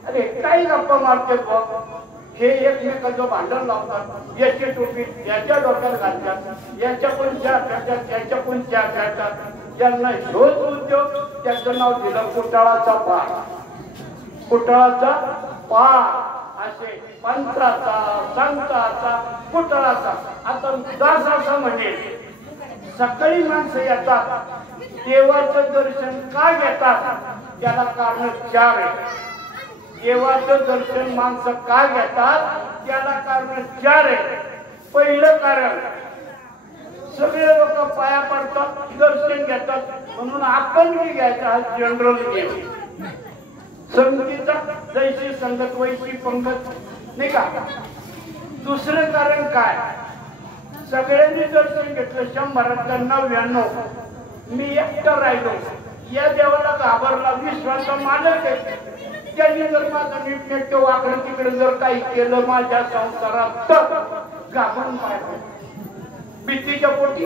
अरे काही गप्पा मारतात बुवा हे एकमेकांचं भांडण लावतात याची टोपी याच्या डोक्यात घालतात याच्या पण चहा खेळतात याच्या पण चहा खेळतात यांना ह्योच उद्योग त्याचं नाव दिलं कुटाळाचा पार कुटाळाचा पार असे पंथाचा संताचा कुटाळाचा आता दास असं म्हणजे सकाळी माणसं येतात देवाचं दर्शन का घेतात त्याला कारण 4 आहे देवाचं दर्शन माणसं का घेतात त्याला कारण 4 आहे पहिलं कारण सगळे लोक पाया पडतात दर्शन घेतात म्हणून आपण की घ्यायचा हा जनरल नियम संगतीचा जैशी संगत वैशी पंगत नाही का दुसरं कारण काय सगळ्यांनी दर्शन घेतलं 100 99 मी एकटा राहिलो या देवाला घाबरला विश्वाचा मालक आहे त्यांनी जर माझं नीटनेटकं वाकडं तिकडे जर काही केलं माझ्या संसारात तर घाबरून पाहिजे भीतीच्या पोटी.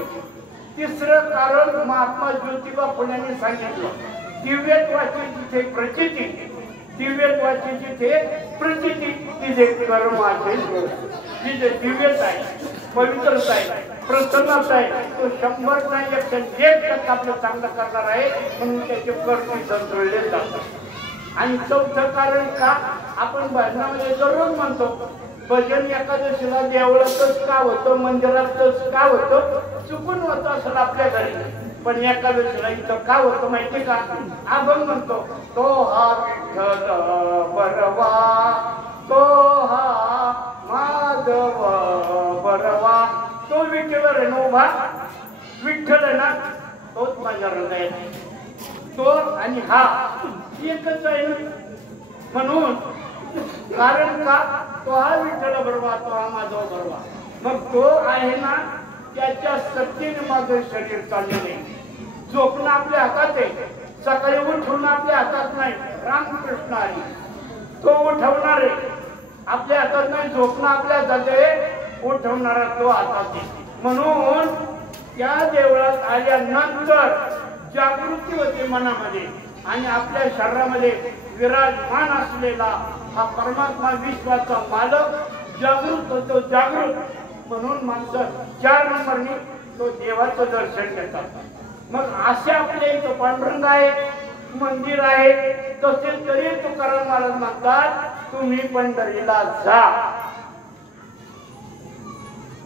तिसरं कारण महात्मा ज्योतिबा फुल्यांनी सांगितलं, दिव्यत्वाची जिथे प्रचिती, दिव्यत्वाची जिथे प्रचिती तिथे कर्माचे जिथे दिव्यता आहे, पवित्रता आहे, प्रसन्नता आहे, तो 100 नाही 101% आपलं चांगलं करणार आहे. म्हणून त्याचे कर्म संतुळले जातात. आणि चौथं कारण का आपण भजनामध्ये दररोज म्हणतो, भजन एकादशीला देवळातच का होतं, मंदिरातच का होतं, चुकून होतं असं आपल्या घरी, पण एकादशीला इथं का होतं माहिती का? आपण म्हणतो तो हा विठ्ठल बरवा, तो हा माधव बरवा. तो विठ्ठल रे नोभा विठ्ठल आहे ना, तोच माझ्या हृदयात. तो आणि हा एकच आहे ना. म्हणून कारण का? तो हा विठ्ठल बरवा, तो हा माधव बरवा. मग तो आहे ना, त्याच्या सत्तेने माझं शरीर चाललेले. झोपणं आपल्या हातात आहे, सकाळी उठवणं आपल्या हातात नाही. रामकृष्ण आहे तो उठवणार आहे, आपल्या हातात नाही. झोपणं आपल्या हातात आहे, उठवणारा तो हातात आहे. म्हणून त्या देवळात आल्यानंतर जागृती होते मनामध्ये आणि आपल्या शरीरामध्ये विराजमान असलेला हा परमात्मा विश्वाचा मालक जागृत होतो. जागृत म्हणून माणसं 4 नंबरनी तो देवाचं दर्शन घेतात. मग असे आपल्या इथं पांडुरंग आहे, मंदिर आहे. तसे तरी तुकाराम महाराज म्हणतात, तुम्ही पंढरीला जा.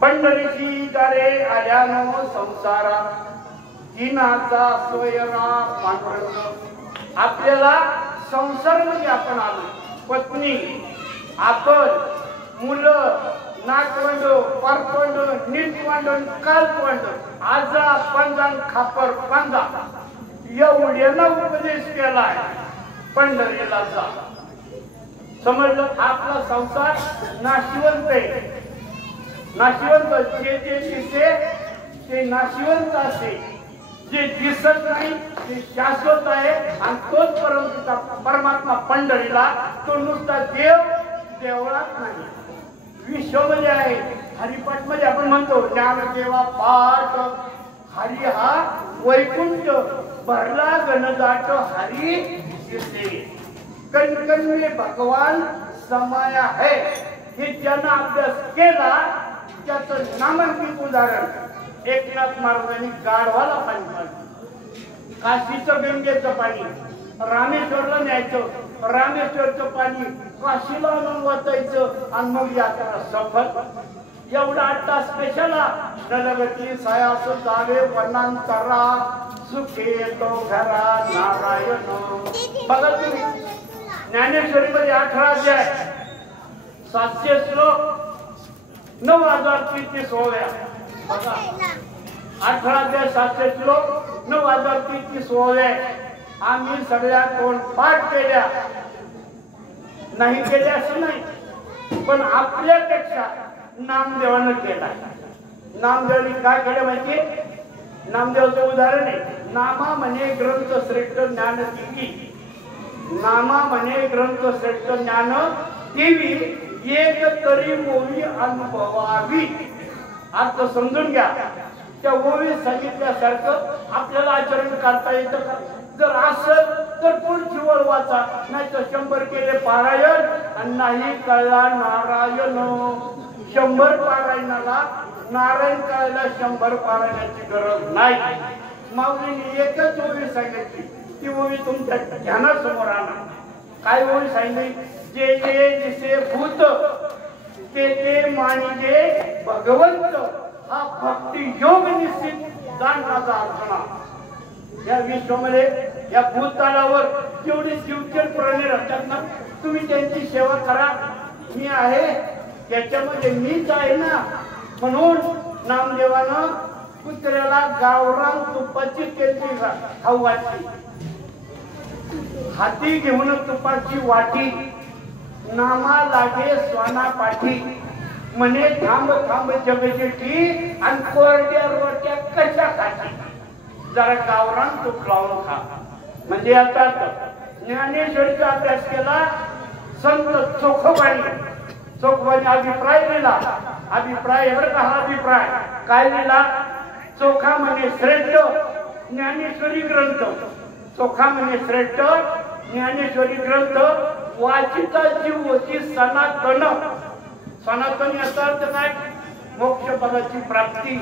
पंढरीची दारे आल्यानो संसारा, दिनाचा सोयरा पांडुरंग. आपल्याला संसारामध्ये आपण आलो, पत्नी, आपण, मुलं, नातवंड, परतवंड, नीटवंड, कालवंड, आजा पंजा खापर पंजा एवढ्याला उपदेश केलाय, पंढरीला जा. समजलं? आपला संसार नाशिवंत आहे. नाशिवंत जे जे दिसते ते नाशिवंत असते, जे दिसत नाही ते शाश्वत आहे. आणि तोच परमात्मा पंढरीला, तो नुसता देव देवळात नाही, विश्वमध्ये आहे. हरिपाठ मध्ये आपण म्हणतो ज्ञानदेवा पाठ, हरी हा वैकुंठ भरला गणदाट हरी दिसे, कण कण में भगवान समाया है. हे ज्यानं अभ्यास केला त्याचं नामांकित उदाहरण एकनाथ महाराजांनी गाढवाला पाणी पाजलं, काशीचं गंगेचं पाणी रामेश्वरला न्यायचं, रामेश्वरचं पाणी काशीला आणून वाचायचं आणि मग यात्रा सफल. एवढा 8 तास कशाला? नलगती सायास जावे वनांतरा, सुखे तो घरा नारायण. बघा तुम्ही ज्ञानेश्वरी मध्ये 18 अध्याय 700 श्लोक 9033 ओव्या. बघा 18 अध्याय 700 श्लोक 9033 ओव्या. आम्ही सगळ्या कोण पाठ केल्या नाही केल्या असं नाही, पण आपल्यापेक्षा नामदेवानं केला. नामदेवाने काय केलं माहिती? नामदेवाचं उदाहरण आहे, नामा म्हणे ग्रंथ श्रेष्ठ ज्ञान दिवी, नामा म्हणे ग्रंथ श्रेष्ठ ज्ञान दिवी, एक तरी ओवी अनुभवावी. अर्थ समजून घ्या. त्या ओवी सांगितल्यासारखं आपल्याला आचरण करता येतं का? जर असेल तर पुढची ओळ वाचा, नाही तर 100 केले पारायण आणि नाही कळला नारायण. 100 पारायणाला नारायण कळायला 100 पारायणाची गरज नाही. माऊलीने एकच ओवी सांगितली, ती ओवी तुमच्या ध्यानासमोर आणा. काय ओवी सांगितली? जे जे दिसे भूत ते ते मानिजे भगवंत, हा भक्ती योग निश्चित जाणणारा अर्पणा. या विश्वामध्ये या भूतलावर जेवढे जीवचर प्राणी राहतात ना, तुम्ही त्यांची सेवा करा. मी आहे त्याच्यामध्ये, मीच आहे ना. म्हणून नामदेवानं कुत्र्याला गावरान तुपाची केली खाऊ वाटली, हाती घेऊन तुपाची वाटी, नामा लागे स्वाना पाठी, म्हणे थांब थांब जगजेठी आणि कोरड्या रोट्या कशा खाती, जरा गावरान तूप लावून खा. म्हणजे याचा अर्थ ज्ञानेश्वरीचा अभ्यास केला संत चोखोबाने अभिप्राय लिहिला. अभिप्राय बरं का, हा अभिप्राय काय लिहिला? चोखा म्हणजे श्रेष्ठ ज्ञानेश्वरी ग्रंथ. चोखा म्हणजे श्रेष्ठ ज्ञानेश्वरी ग्रंथ वाचिता जीव होती सनातन. सनातन याचा अर्थ काय? मोक्ष पदाची प्राप्ती.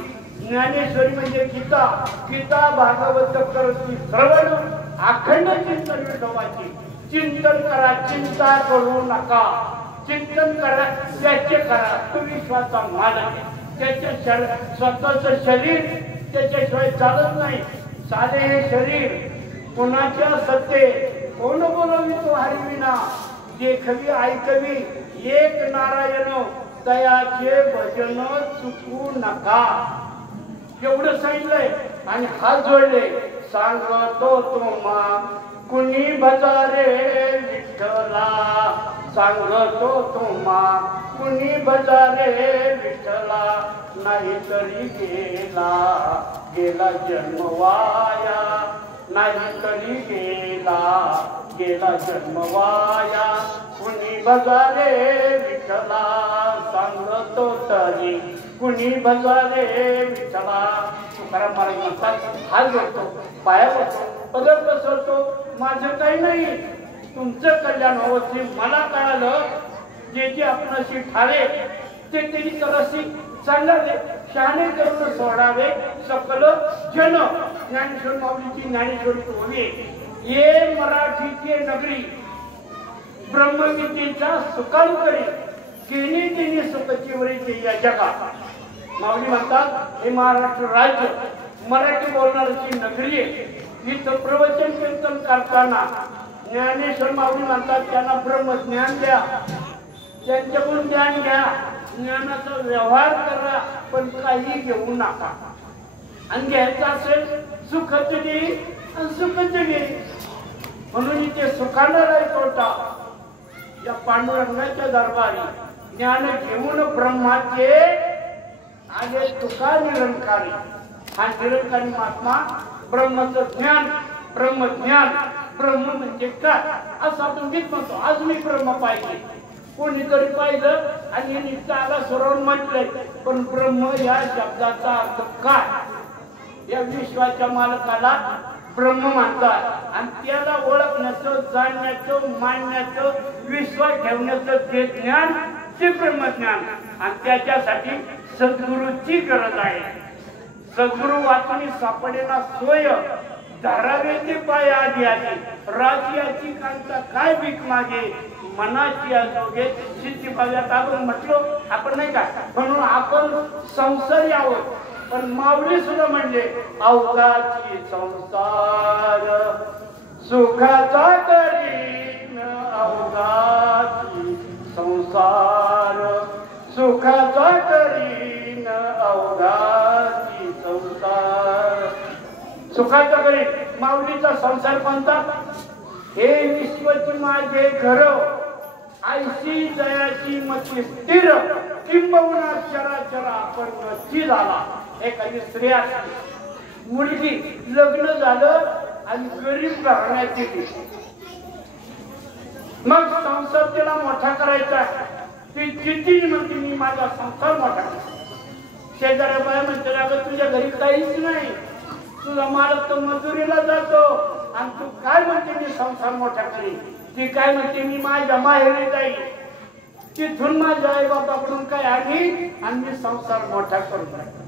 ज्ञानेश्वरी म्हणजे गीता. गीता भागवत करती श्रवण अखंड चिंतन विठोबाची. चिंतन करा, चिंता करू नका. चिंतन करा, त्याचे करा. तो विश्वाचा मालक. त्याच्या स्वतःच शरीर त्याच्याशिवाय चालत नाही. साधे हे शरीर कोणाच्या सत्ते कोण बोलवितो हरिविना. देखवी ऐकवी एक नारायण दयाचे भजन चुकू नका. एवढं सांगितलंय आणि हात जोडले. सांगतो तुम्हा कुणी भजारे विठ्ठला. सांगतो तुम्हा कुणी भजारे विठ्ठला. नाहीतरी गेला जन्म वाया. नाहीतरी गेला जन्म वाया. कुणी भजारे विठ्ठला. सांगतो तरी कुणी भजारे विठ्ठला. तुकाराम महाराज म्हणतात, हात जोडतो, पाया पडतो, पदर पसरतो. माझं काही नाही, तुमचं कल्याण व्हावं. मला कळालं जे जे आपणाशी ठावे ते त्यांनी तराशी सांगावे. शहाणे करून सोडावे सकल जन. ज्ञानेश्वर माऊलीची ज्ञानेश्वरी होवे. ये मराठीचे नगरी ब्रह्मगीतेचा सुकाळू करे. केली तिने सुखची वरी या जगात. माऊली म्हणतात, हे महाराष्ट्र राज्य मराठी बोलणाऱ्याची नगरी आहे. इथं प्रवचन कीर्तन करताना ज्ञानेश्वर माऊली म्हणतात, त्यांना ब्रह्मज्ञान द्या, त्यांच्याकडून ज्ञान घ्या. ज्ञानाचा व्यवहार करा, पण काही घेऊ नका. आणि घ्यायचं असेल सुखच घे आणि सुखच घे. म्हणून इथे सुखाला तोटा. या पांडुरंगाच्या दरबारी ज्ञान घेऊन ब्रह्माचे आले तुका निरंकारी. हा निरंकारी महात्मा ब्रह्माचं ज्ञान. ब्रह्मज्ञान ब्रह्म म्हणजे काय असं आपण गीत म्हणतो. आज मी ब्रह्म पाहिजे, कोणीतरी पाहिलं आणि नित्याला सरळ म्हटलंय. पण ब्रह्म या शब्दाचा अर्थ काय? या विश्वाच्या मालकाला ब्रह्म म्हणतात. आणि त्याला ओळखण्याचं, जाणण्याचं, मानण्याचं, विश्वास ठेवण्याचं ते ज्ञान, ते ब्रह्मज्ञान. आणि त्याच्यासाठी सद्गुरूची गरज आहे. सद्गुरू वाचून सापडेना सोय. धारावे ते पाय आधी आधी. राजियाची कांता काय भीक मागे. मनाची अजोगे सिद्धी भाव्यात आपण म्हटलो आपण नाही का. म्हणून आपण संसारी आहोत. पण माऊली सुद्धा म्हणले, अवघाची संसार सुखाचा करीन. अवघाची संसार सुखाचा करीन. अवघाची संसार सुखाचा करीन. माऊलीचा संसार कोणता? हे विश्वची माझे घर. ऐशी जयाची मती स्थिर. किंबहुना चराचरा आपण नची झाला. एखादी स्त्री असते, मुलगी लग्न झालं आणि गरीब घराण्यात येते. मग संसार तिला मोठा करायचा. ती जिद्दी म्हणते, मी माझा संसार मोठा करते. शेजाऱ्या बाया म्हणते, अगं तुझ्या घरी काहीच नाही, तुझा मालक तर मजुरीला जातो आणि तू काय म्हणते मी संसार मोठा करीन. ती काय म्हणते, मी माझ्या माहेरी जाईल, तिथून माझ्या आई बापाकडून काय आणि मी संसार मोठा करून राहील.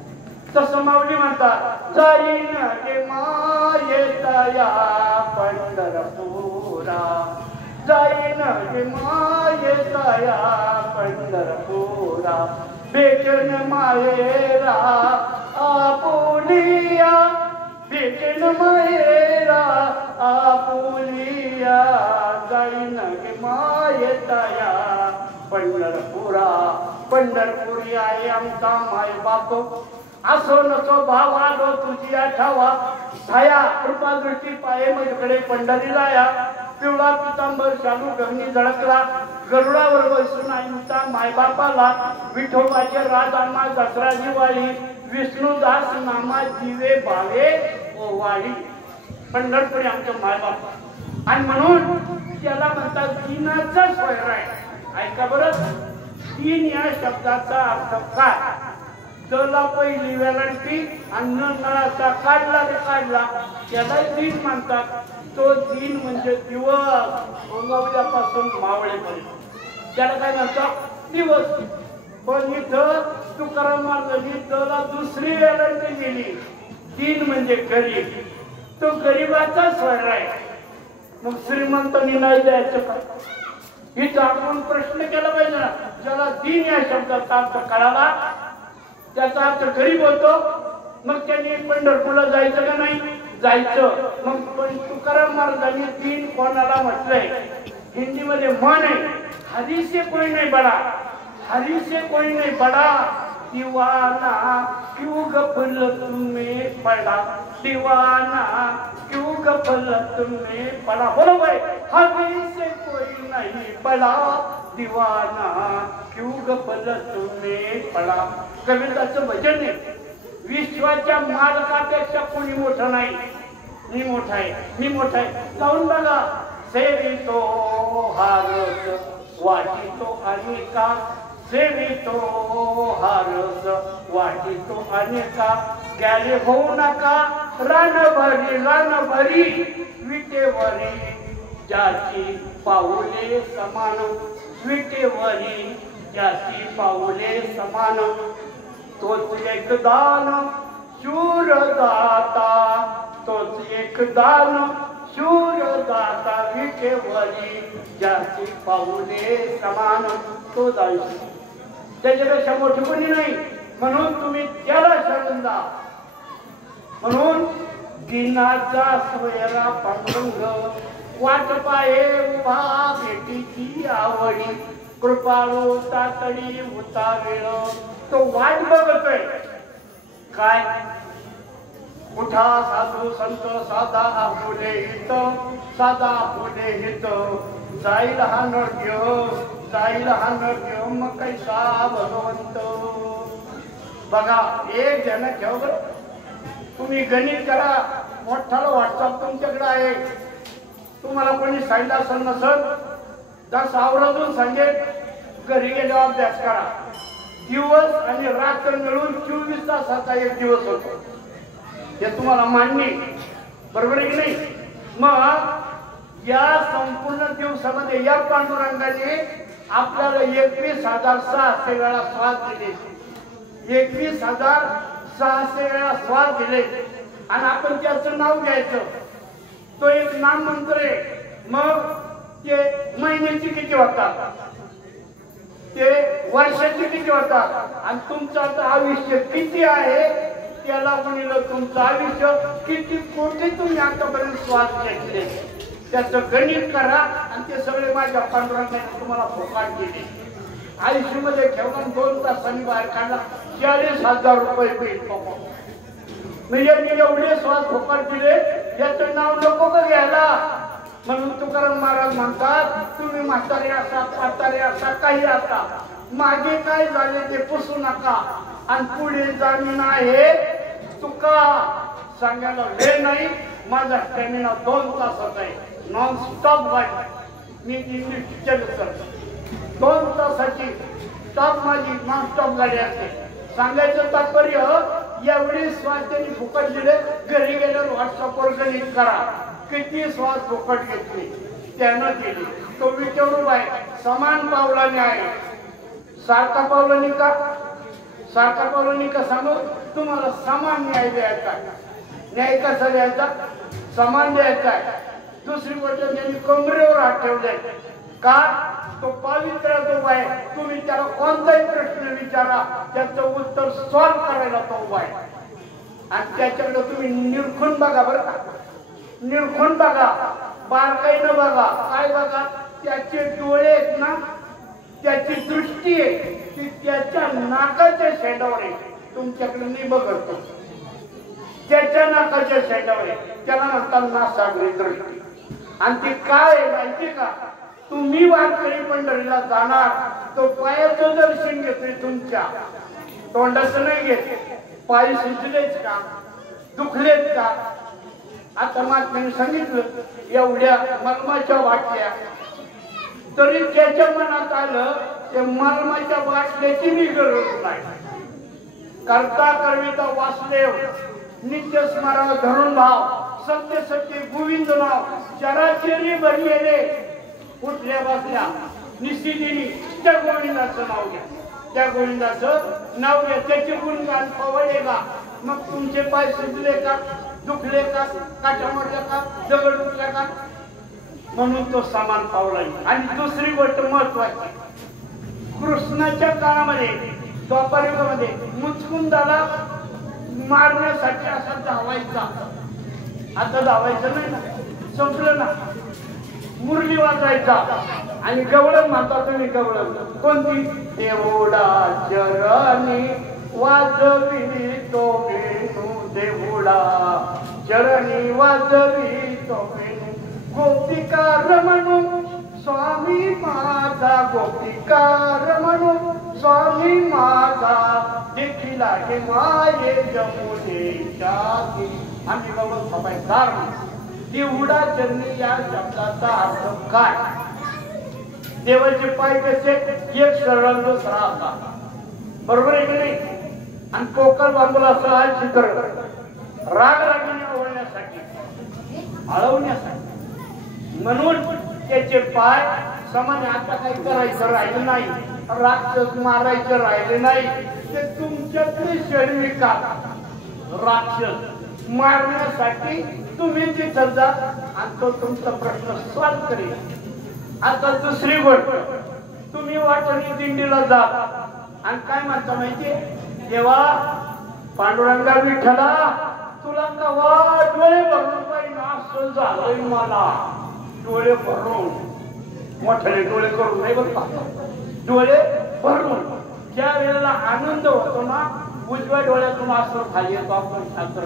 तसं माऊली म्हणतात, जाईन गे मायेतया पंढरपुरा. जाईन गे मायेतया पंढरपुरा. भेटन मायेरा आपुलिया. भेटन मायेरा आपुलिया. जाईन गे मायेतया पंढरपुरा. पंढरपुरी आहे आमचा माय बाप. असो नसो भाव आलो तुझी आठावा. छाया कृपा दृष्टी पाये माझ्याकडे पंढरीला या. पिवळा पितांबर शालू गगनी झळकला. गरुडावर बसून आईचा मायबापाला. विठोबाचे राजांना दसरा दिवाळी. विष्णुदास नामा दिवे भावे ओवाळी. पंढरपुरी आमचं मायबाप. आणि म्हणून त्याला म्हणतात दीनाचा सोयरा आहे. ऐका बरं, दीन या शब्दाचा अर्थ काय? दला पहिली वेलांटी आणि नळाचा काढला ते काढला त्याला दीन म्हणतात. तो दीन म्हणजे दिवस उगवल्यापासून मावळेपर्यंत त्याला काय म्हणतात? दिवस. पण इथं तुकाराम महाराजांनी दला दुसरी वेलांटी गेली. दीन म्हणजे गरीब. तो गरीबाचा सोयरा आहे. मग श्रीमंतांनी नाही द्यायचं का? इथं आपण प्रश्न केला पाहिजे ना. ज्याला दीन या शब्दाचा अर्थ कळाला त्याचा अर्थ गरीब होतो. मग त्यांनी पंढरपूरला जायचं का नाही? जायचं. मग तुकाराम महाराजांनी दीन कोणाला म्हटलंय? हिंदीमध्ये म्हण आहे, हरी से कोई नहीं बड़ा, हरी से कोई नहीं बड़ा, दीवाना क्यों गफलत में पड़ा, दीवाना क्यों गफलत में पड़ा. बोलो भाई, हरी से कोई नहीं बड़ा, दीवाना क्यों गफलत में पड़ा. कबीरदासचं भजन आहे. विश्वाच्या मालकापेक्षा कोणी मोठं नाही. मी मोठा आहे, मी मोठा आहे. जाऊन बघा. सेवितो हारस वाटितो अनेका, सेवितो हारस वाटितो अनेका, गेले होऊ नका रानभरी रानभरी, विटेवरी ज्याची पाऊले समान, विटेवरी ज्याची पाऊले समान. तोच एक दान शूरदाता, तोच एक दान शूरदाता, विटेवरी ज्याची पाऊले समान. तो दान त्याच्यापेक्षा मोठी कोणी नाही. म्हणून तुम्ही त्याला शरण जा. म्हणून दिनाचा सोयरा पांडुरंग, वाट पाये उभा भेटीची आवडी, कृपाळू तातडी होता वेळ. तो वाट बघतोय काय? उठा साधू संत साधा फुले हित, साधा फुले हित, जाईल हा नृत्य, जाईल हा नृत्य, मग कैसा भगवंत. बघा, एक जण ठेव बरं. तुम्ही गणित करा. मोठाला व्हॉट्सअप तुमच्याकडे आहे. तुम्हाला कोणी सांगितलं असं नसत 10 आवर्जून सांगेल. घरी गेल्यावर अभ्यास करा. दिवस आणि रात्र मिळून 24 तासाचा एक दिवस होतो. हे तुम्हाला मान्य बरोबर आहे की नाही? मग या संपूर्ण दिवसामध्ये या पांडुरंगाने आपल्याला 21,600 वेळा श्वास दिले. 21,600 वेळा श्वास दिले आणि आपण त्याचं नाव घ्यायचं. तो एक नाम मंत्र आहे. मग ते महिन्याची किती होतात, ते वर्षाची किती होतात, आणि तुमचं आता आयुष्य किती आहे त्याला म्हणलं तुमचं आयुष्य किती कोटी तुम्ही आतापर्यंत श्वास घेतले त्याचं गणित करा. आणि ते सगळे माझ्या पांडुरंगाने तुम्हाला फोकाट दिले. आयुष्यामध्ये ठेवून 2 तासांनी बाहेर काढला 40,000 रुपये पेट. म्हणजे मी एवढे श्वास फोकाट दिले याचं नाव नको का घ्यायला. म्हणून तुकाराम महाराज म्हणतात, तुम्ही म्हातारे असा म्हातारे असा काही असा, मागे काय झाले ते पुसू नका आणि पुढे जामीन आहे. तुका सांगायला वेळ नाही. माझा स्टॅमिना 2 तासाचा आहे. नॉन स्टॉप गाडी. मी इंग्लिश टीचर सर. 2 तासाची स्टॉप माझी नॉन स्टॉप गाडी असते. सांगायचं तात्पर्य एवढी श्वास त्यांनी फुकट दिले. घरी गेल्यावर व्हॉट्सअपवर गणित करा किती श्वास फुकट घेतले त्यानं दिली. तो विचारू आहे समान पावलाने आहे. सारखा पावलाने का, सारखा पावलाने का सांगू तुम्हाला. समान न्याय द्यायचा. न्याय कसा द्यायचा? समान द्यायचा आहे. दुसरी गोष्ट त्यांनी कमरेवर हात ठेवले का? तो पवित्र तो आहे. तुम्ही त्याला कोणताही प्रश्न विचारा त्याचं उत्तर सॉल्व करायला तो उभा आहे. आणि त्याच्याकडे तुम्ही निरखून बघा बरं का. निरखून बघा, बारकाईनं बघा. काय बघा? त्याचे डोळे आहेत ना, त्याची दृष्टी आहे ती त्याच्या नाकाच्या शेंडावर आहे. तुमच्याकडे नाही बघतो. त्याच्या नाकाच्या शेंडावर आहे. त्याला म्हणतात नासागरी दृष्टी. आणि ती काय आहे माहिती का? तुम्ही वारकरी पंढरीला जाणार तो पायाचं दर्शन घेतोय तुमच्या, तोंडाचं नाही घेत. पाय सुजलेच का, दुखलेत का, आता महात्म्याने सांगितलं एवढ्या मलमाच्या वाटल्या, तरी त्याच्या मनात आलं ते मलमाच्या वाटल्याची मी गरज नाही. करता करविता वासुदेव नित्य स्मरण धरून भाव सत्य सत्य गोविंद नाव चराचरी भरलेले उठल्या बसल्या निश्चितीने त्या गोविंदाचं नाव घ्या, त्या गोविंदाचं नाव घ्या. त्याचे गुणगान पवळले का? मग तुमचे पाय सुजले का? दुखले का? काटा मोडल्या का? दगड दुखल्या का? म्हणून तो सामान पावला. आणि दुसरी गोष्ट महत्वाची, कृष्णाच्या काळामध्ये द्वापारयुगामध्ये मुचकुंदाला मारण्यासाठी असा धावायचा. आता धावायचं नाही ना, संपलं ना. मुरली वाजायचा आणि गवळण म्हणता तुम्ही. गवळण कोणती? देवोडा चरणी वाजवी तो वेणू, देवोडा चरणी वाजवी तो वेणू, गोपिका रमणू स्वामी माझा, गोपिका रमणू स्वामी माझा, देखीला हे माये जमुनेच्या ती. आम्ही गवळण सफाईदार. देवडा चरणी या शब्दाचा अर्थ काय? देवाचे पाय कसे? एक सरळ दुसरा असा, बरोबर आहे की नाही? आणि पोकळ बांबूला असं आहे चित्र, राग रागाने ओळण्यासाठी, अळवण्यासाठी. म्हणून त्याचे पाय समान. आता काही करायचं राहिलं नाही, राक्षस मारायचं राहिले नाही. ते तुमच्यातले शरीरिका राक्षस मारण्यासाठी तुम्ही तिथं जा आणि तो तुमचा प्रश्न सॉल्व करेल. आता दुसरी गोष्ट, तुम्ही वाटणी दिंडीला जा आणि काय म्हणता माहितीये? देवा पांडुरंगा विठ्ठला तुला कवा डोळे भरून पाहिजे असं झालंय मला. डोळे भरून, मोठे डोळे करून नाही बघ, डोळे भरून. ज्या वेळेला आनंद होतो ना, उजव्या डोळ्यातून असं खाली येतो आपण शास्त्र,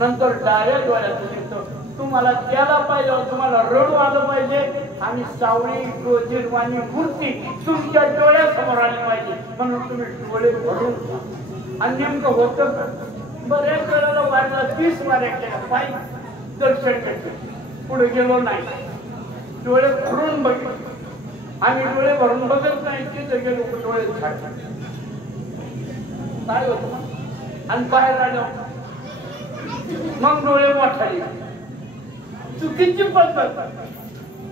नंतर डाव्या डोळ्यातून येतो. तुम्हाला त्याला पाहिजे, तुम्हाला रडू आलं पाहिजे आणि सावळी निर्वाणी मूर्ती तुमच्या डोळ्यासमोर आली पाहिजे. म्हणून तुम्ही डोळे भरून. आणि नेमकं होतं बऱ्याच वेळेला वाढला 30 वाऱ्या केल्या, पायी दर्शन घेतलं, पुढे गेलो नाही. डोळे भरून बघितले. आम्ही डोळे भरून बघत नाही, तिथे गेलो डोळे झाले काय होतं. आणि बाहेर आलो मग डोळे मोठाले. चुकीची पद्धत.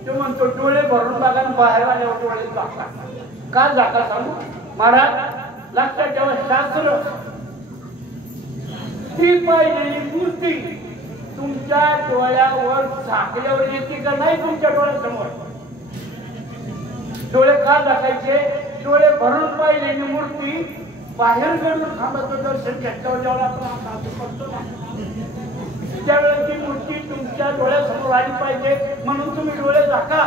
तो म्हणतो डोळे भरून बघा आणि बाहेर आल्यावर डोळे झाका. का झाका सांगू महाराज? लक्षात ठेवा, शास्त्र ती पाहिलेली मूर्ती तुमच्या डोळ्यावर झाकल्यावर येते का नाही? तुमच्या डोळ्यासमोर डोळे का झाकायचे? डोळे भरून पाहिलेली मूर्ती बाहेर घडून थांबाचं दर्शन घेतल्यावर जेव्हा आपण त्यावेळेस ती मूर्ती तुमच्या डोळ्यासमोर आली पाहिजे. म्हणून तुम्ही डोळे झाका,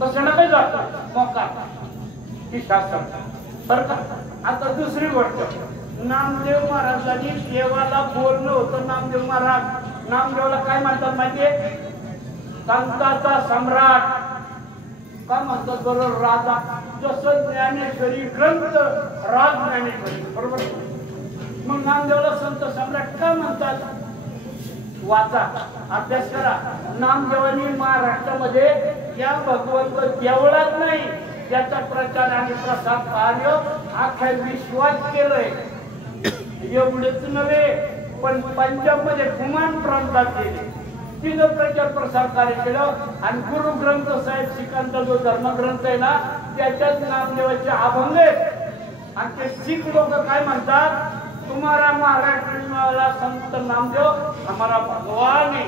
तसं नका झाका मोका. ही शास्त्र बरं का. आता दुसरी गोष्ट, नामदेव महाराजांनी देवाला बोलणं होतं. नामदेव महाराज नामदेवाला काय म्हणतात माहितीये? संताचा सम्राट का म्हणतात बरोबर? राजा. जसं ज्ञानेश्वरी ग्रंथ राज ज्ञानेश्वरी, बरोबर. मग नामदेवाला संत सम्राट का म्हणतात? वाचा, अभ्यास करा. नामदेवानी महाराष्ट्रामध्ये या भगवंत देवळात नाही, त्याचा प्रचार आणि प्रसार कार्य अख्ख्या विश्वात केलंय. एवढेच नव्हे, पण पंजाब मध्ये कुमान प्रांतात गेले, तिथं प्रचार प्रसार कार्य केलं. आणि गुरु ग्रंथ साहेब शिखांचा जो धर्मग्रंथ आहे ना, त्याच्यात नामदेवाचे अभंग आहेत. आणि ते शीख लोक काय म्हणतात? तुम्हारा महाराष्ट्र वाला संत नामदेव हमारा भगवान है.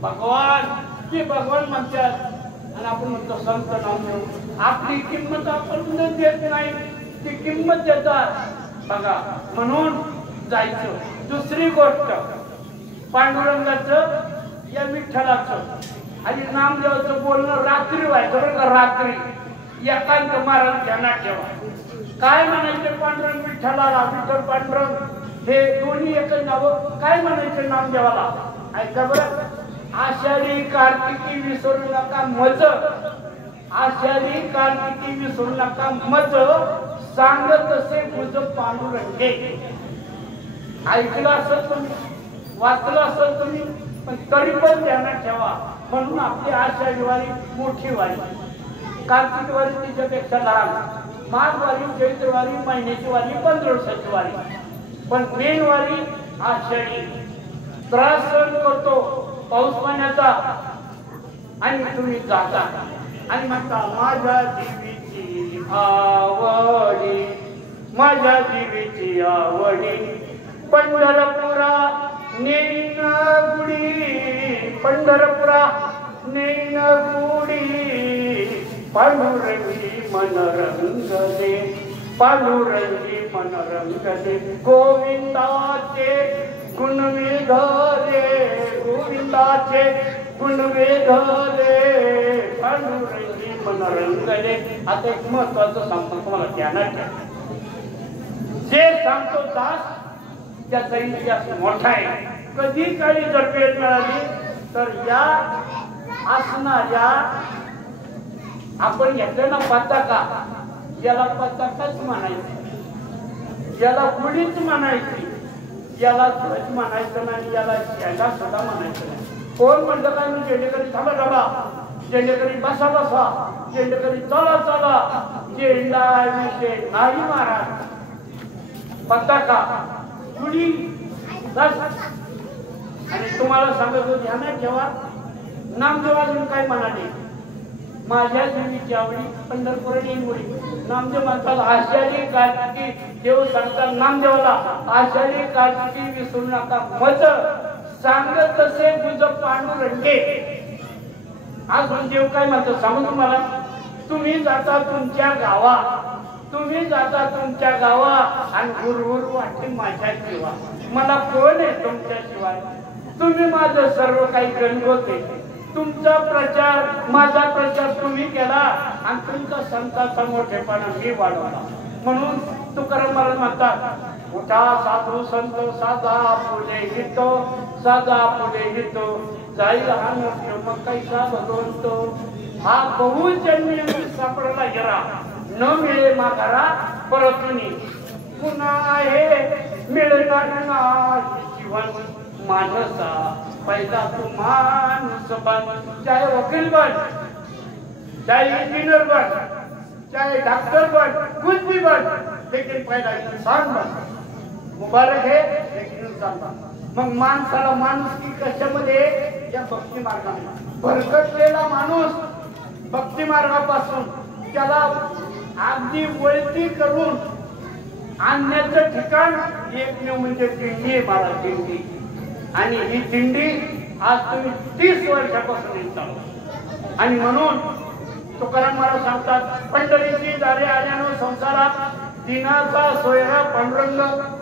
भगवान ते भगवान म्हणतात आणि आपण म्हणतो संत नामदेव. आपली किंमत आपण देत नाही, ती किंमत देतात बघा. म्हणून जायचं. दुसरी गोष्ट, पांडुरंगाचं या विठ्ठलाचं आणि नामदेवाचं बोलणं रात्री व्हायचं बरं का. रात्री एकांत महाराज ध्यानात ठेवा. काय म्हणायचे पांडुरंग विठ्ठलाला? विठ्ठल पांडुरंग हे दोन्ही एकच नाव. काय म्हणायचे नामदेवाला? ऐका बरं. आषाढी कार्तिकी विसरू नका मज, आषाढी कार्तिकी विसरू नका मज, सांगत असे भुज पांडुरंगे. ऐकलं असं तुम्ही, वाचलं असं तुम्ही, पण तरी पण ध्यानात ठेवा. म्हणून आपली आषाढी वारी मोठी वारी, कार्तिक वारी तिच्यापेक्षा लहान, माघ वारी, चैत्र वारी, महिन्याची वारी, 15 दिवसाची वारी. पण मेन वारी आषाढी. त्रास सहन करतो पाऊस पाण्याचा आणि तुम्ही जाता आणि म्हणता माझ्या जीवीची आवडी, माझ्या जीवीची आवडी, पंढरपुरा नेईन गुढी, पंढरपुरा नेईन गुढी, पांडुरंगी मनरंग दे, पांडुरंगी मनरंग दे, गोविंदाचे गुणविधरे, गोविंदाचे गुणविधरे, पांडुरंगी मनरंग दे. आता एक महत्वाचं सांगतो तुम्हाला, ध्यानात ठेवा. जे सांगतो दास त्याचा इतिहास मोठा आहे. कधी काही जर वेळ मिळाली तर या असणाऱ्या आपण घेतलं ना पताका, याला पताकाच म्हणायचं, याला गुढीच म्हणायची, याला ध्वज म्हणायचं नाही, याला झेंडा सुद्धा म्हणायचं नाही. कोण म्हणलं काय मी झेंडेकरी थांबा थांबा, झेंडेकरी बसा बसा, झेंडेकरी चला चला, झेंडा विषय नाही महाराज. पताका गुढी बस. आणि तुम्हाला सांगतो ध्यानात ठेवा, नामदेव अजून काय म्हणाले, माझ्या जीवीची आवडी पंढरपूर येईन. नामदेव म्हणतात आषाढी कार्तिकी, देव सांगतात नामदेवाला आषाढी कार्तिकी विसरू नका, मज सांगत तसे गुज पांडुरंगे. अजून देव काय म्हणतो सांगू तुम्हाला, तुम्ही जाता तुमच्या गावा, तुम्ही जाता तुमच्या गावा आणि गुरुगुरु वाटते माझ्या जीवा, मला कोण आहे तुमच्याशिवाय, तुम्ही माझं सर्व काही गणगोते, तुमचा प्रचार माझा प्रचार तुम्ही केला आणि तुमचा संताचा मोठेपणा मी वाढवला. म्हणून तुकाराम महाराज म्हणतात उठा साधू संत साधा पुढे हितो, साधा पुढे हितो, जाईल हा मोठे मग कैसा भगवंतो, हा बहुजन्मी सापडला गेला, न मिळे माघारा परतुनी, पुन्हा हे मिळणार नाही जीवन मानसा, पहिला तू माणूस बन, चाहे वकील बन, चाहे इंजीनियर बन, चाहे डॉक्टर बन, कुछ भी बन, लेकिन पहिला इंसान बन. मुबारक है लेकिन इंसान बन. मग माणसाला माणुसकी कशामध्ये, या भक्ती मार्गाने भरकटलेला माणूस भक्ती मार्गापासून त्याला अगदी वळती करून आणण्याचं ठिकाण एकमेव म्हणजे दिंडी आहे महाराज, दिंडी. आणि ही दिंडी आज तुम्ही 30 वर्षापासून चालू. आणि म्हणून तुकाराम महाराज सांगतात पंढरीची दारे आल्यानं संसारात दिनाचा सोयरा पांडुरंग,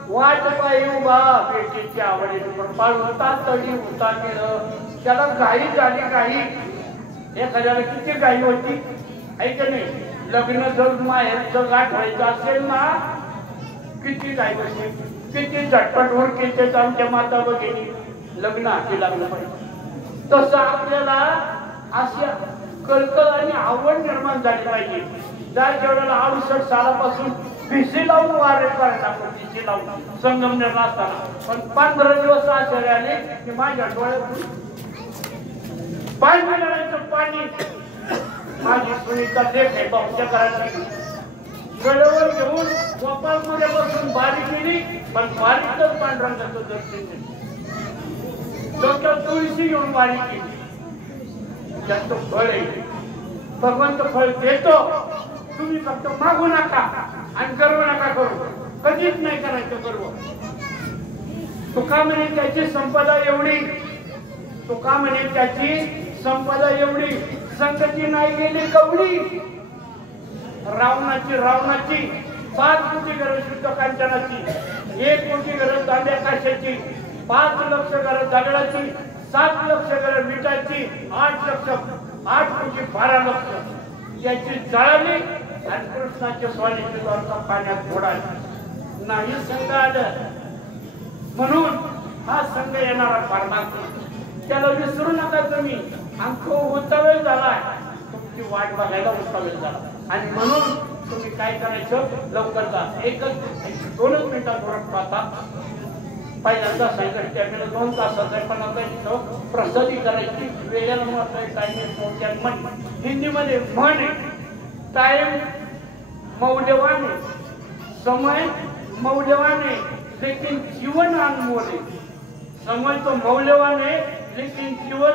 वाट पायी उभा बेटीची आवडीने पाळता तळी उता केलं. त्याला घाई झाली, घाई एखाद्याला किती घाई होती ऐक नाही, लग्न जर माहेरचं गाठ व्हायचं असेल ना, किती घाई होती, किती झटपट उरकीचे आमच्या माता भगिनी लग्न हाती लागलं पाहिजे. तसं आपल्याला अशा कळकळ आणि आवड निर्माण झाली पाहिजे. ज्या जेवढ्याला 68 सालापासून भिशी लावून वारे करायला आपण भिशी लावून संगमनेरला असताना, पण 15 दिवस आचार्य आले की माझ्या डोळ्यातून पाणी मिळायचं पाणी. माझी सुनीता देख आहे बापच्या घराची, गळवर घेऊन गोपाळमध्ये बसून बारी केली, पण बारीकच पांडुरंगाचं दर्शन घेतलं. डोक्यात तुळशी घेऊन बारी केली. त्याचं फळ आहे, भगवंत फळ देतो, तुम्ही फक्त मागू नका आणि गर्व नका करू, कधीच नाही करायचं गर्व. तुका म्हणे त्याची संपदा एवढी, तुका म्हणे त्याची संपदा एवढी, संगती नाही गेली कवडी. रावणाची 5 कोटी घरं शुद्ध कांचनाची, 1 कोटी घरं तांब्या काशाची, 5 लक्ष घरं दगडाची, 7 लक्ष घरं मिठाची, 8 कोटी 12 लक्ष याची जळाली आणि कृष्णाच्या स्वारीची द्वारका पाण्यात घोडाली. नाही संघ आलं म्हणून हा संघ येणारा परमात्मा, त्याला विसरू नका तुम्ही. आमचा उतावेळ झालाय, तुमची वाट बघायला उतावेळ झाला. आणि म्हणून तुम्ही काय करायचं, लवकर जा. 1-2 मिनिटात ओळख पाहता पहिल्यांदा सांगितलं त्याकडे 2 तासाचा आहे, पण आता इथं प्रसादी करायची वेळेला महत्व टाइम हिंदीमध्ये म्हण आहे, टाइम मौल्यवान है, समय मौल्यवान है, लेकिन जीवन अनमोल है. समय तो मौल्यवान है, लेकिन जीवन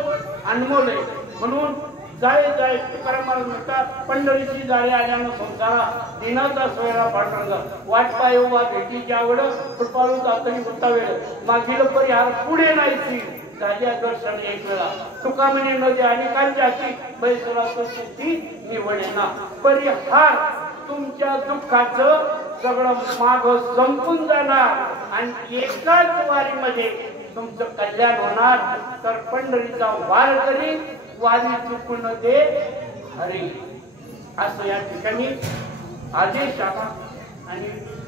अनमोल है. म्हणून जाय जाय तुकाराम महाराज म्हणतात, पंढरीची जाळे आल्यानं संसारा दिनाचा सोयरा पांडुरंगा, वाट पाय वा भेटीची आवड कृपाळू जातनी होता वेळ, मागील परिहार पुढे नाही झाल्या दर्शन एक वेळा. तुका म्हणे नदी आणि कांच्याची बैसराचं शेती निवडेना. परिहार तुमच्या दुःखाचं सगळं माग संपून जाणार आणि एकाच वारीमध्ये तुमचं कल्याण होणार. तर पंढरीचा वार करी वारी चुकून दे हरी, असं या ठिकाणी आदेश आला आणि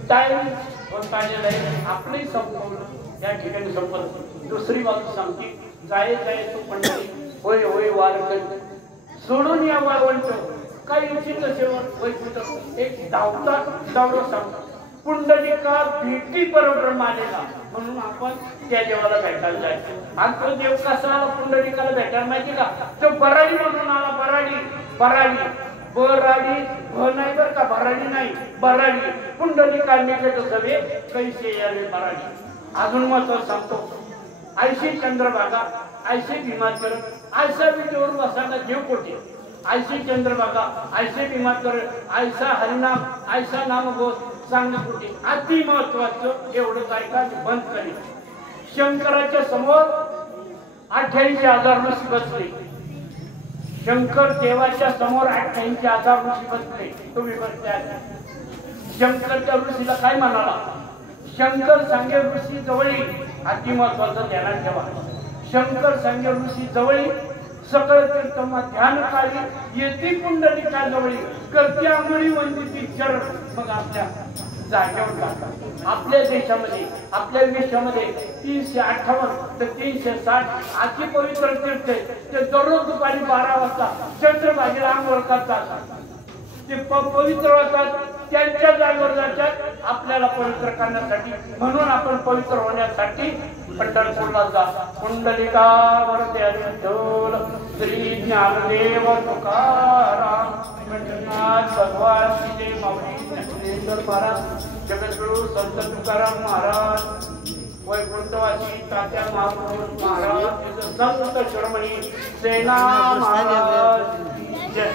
टाइम होत आलेला आहे. आपलंही संपवलं या ठिकाणी संपलं. दुसरी बाजू सांगते, जाय जाय तू पंढरी होय होय वार करी, सोडून या वाळवंट काही उचित सेवन वैकुंठ एक धावता दौड सांगतो. पुंडलिका भेटी बरोबर मानेला, म्हणून आपण त्या देवाला भेटायला जायचं. आणि तो देव कसा आला पुंडलिकाला भेटायला माहिती का? तो बराडी म्हणून आला. बराडी बराडी बराडी भ नाही बर का, बराडी नाही बराडी. पुंडलिका निकट सवे कैसे यावे बराडी. अजून महत्व सांगतो, ऐशी चंद्रभागा ऐसे भीमाकर ऐसा बीजेवर बसायला देव कोठे. ऐशी चंद्रभागा ऐसे भीमाकर ऐसा हरिनाम ऐसा नाम बोध सांगणं कुठे. अति महत्वाचं एवढं ऐका बंद करेल. शंकराच्या समोर 88,000 ऋषी बसले. शंकर देवाच्या समोर 88,000 ऋषी बसले. तुम्ही बसल्या शंकरच्या ऋषीला काय म्हणाला? शंकर सांगे ऋषी जवळी. अति महत्वाचं ध्यानात ठेवा. शंकर सांगे ऋषी जवळी, सकळ तीर्थमा ध्यान काळी येती पुंडलिका जवळी, करते आंघोळी वंदिती चरण. मग आपल्या जागेवर टाकतात. आपल्या देशामध्ये आपल्या विश्वामध्ये 358 ते 360 अति पवित्र तीर्थ आहे. ते दररोज दुपारी 12 वाजता चंद्रभागेला आंघोळ करतात. ते पवित्र होतात, त्यांच्या जागेवर जातात आपल्याला पवित्र करण्यासाठी. म्हणून आपण पवित्र होण्यासाठी पंढरपूरला जा. पुंडलिका वरते विठ्ठल श्री ज्ञानदेव तुकाराम पंढरीनाथ भगवान श्री माऊली ज्ञानेश्वर महाराज जगद्गुरु संत तुकाराम महाराज वैकुंठवासी तात्या महापुरुष महाराज संत शिरोमणी सेना महाराज जय.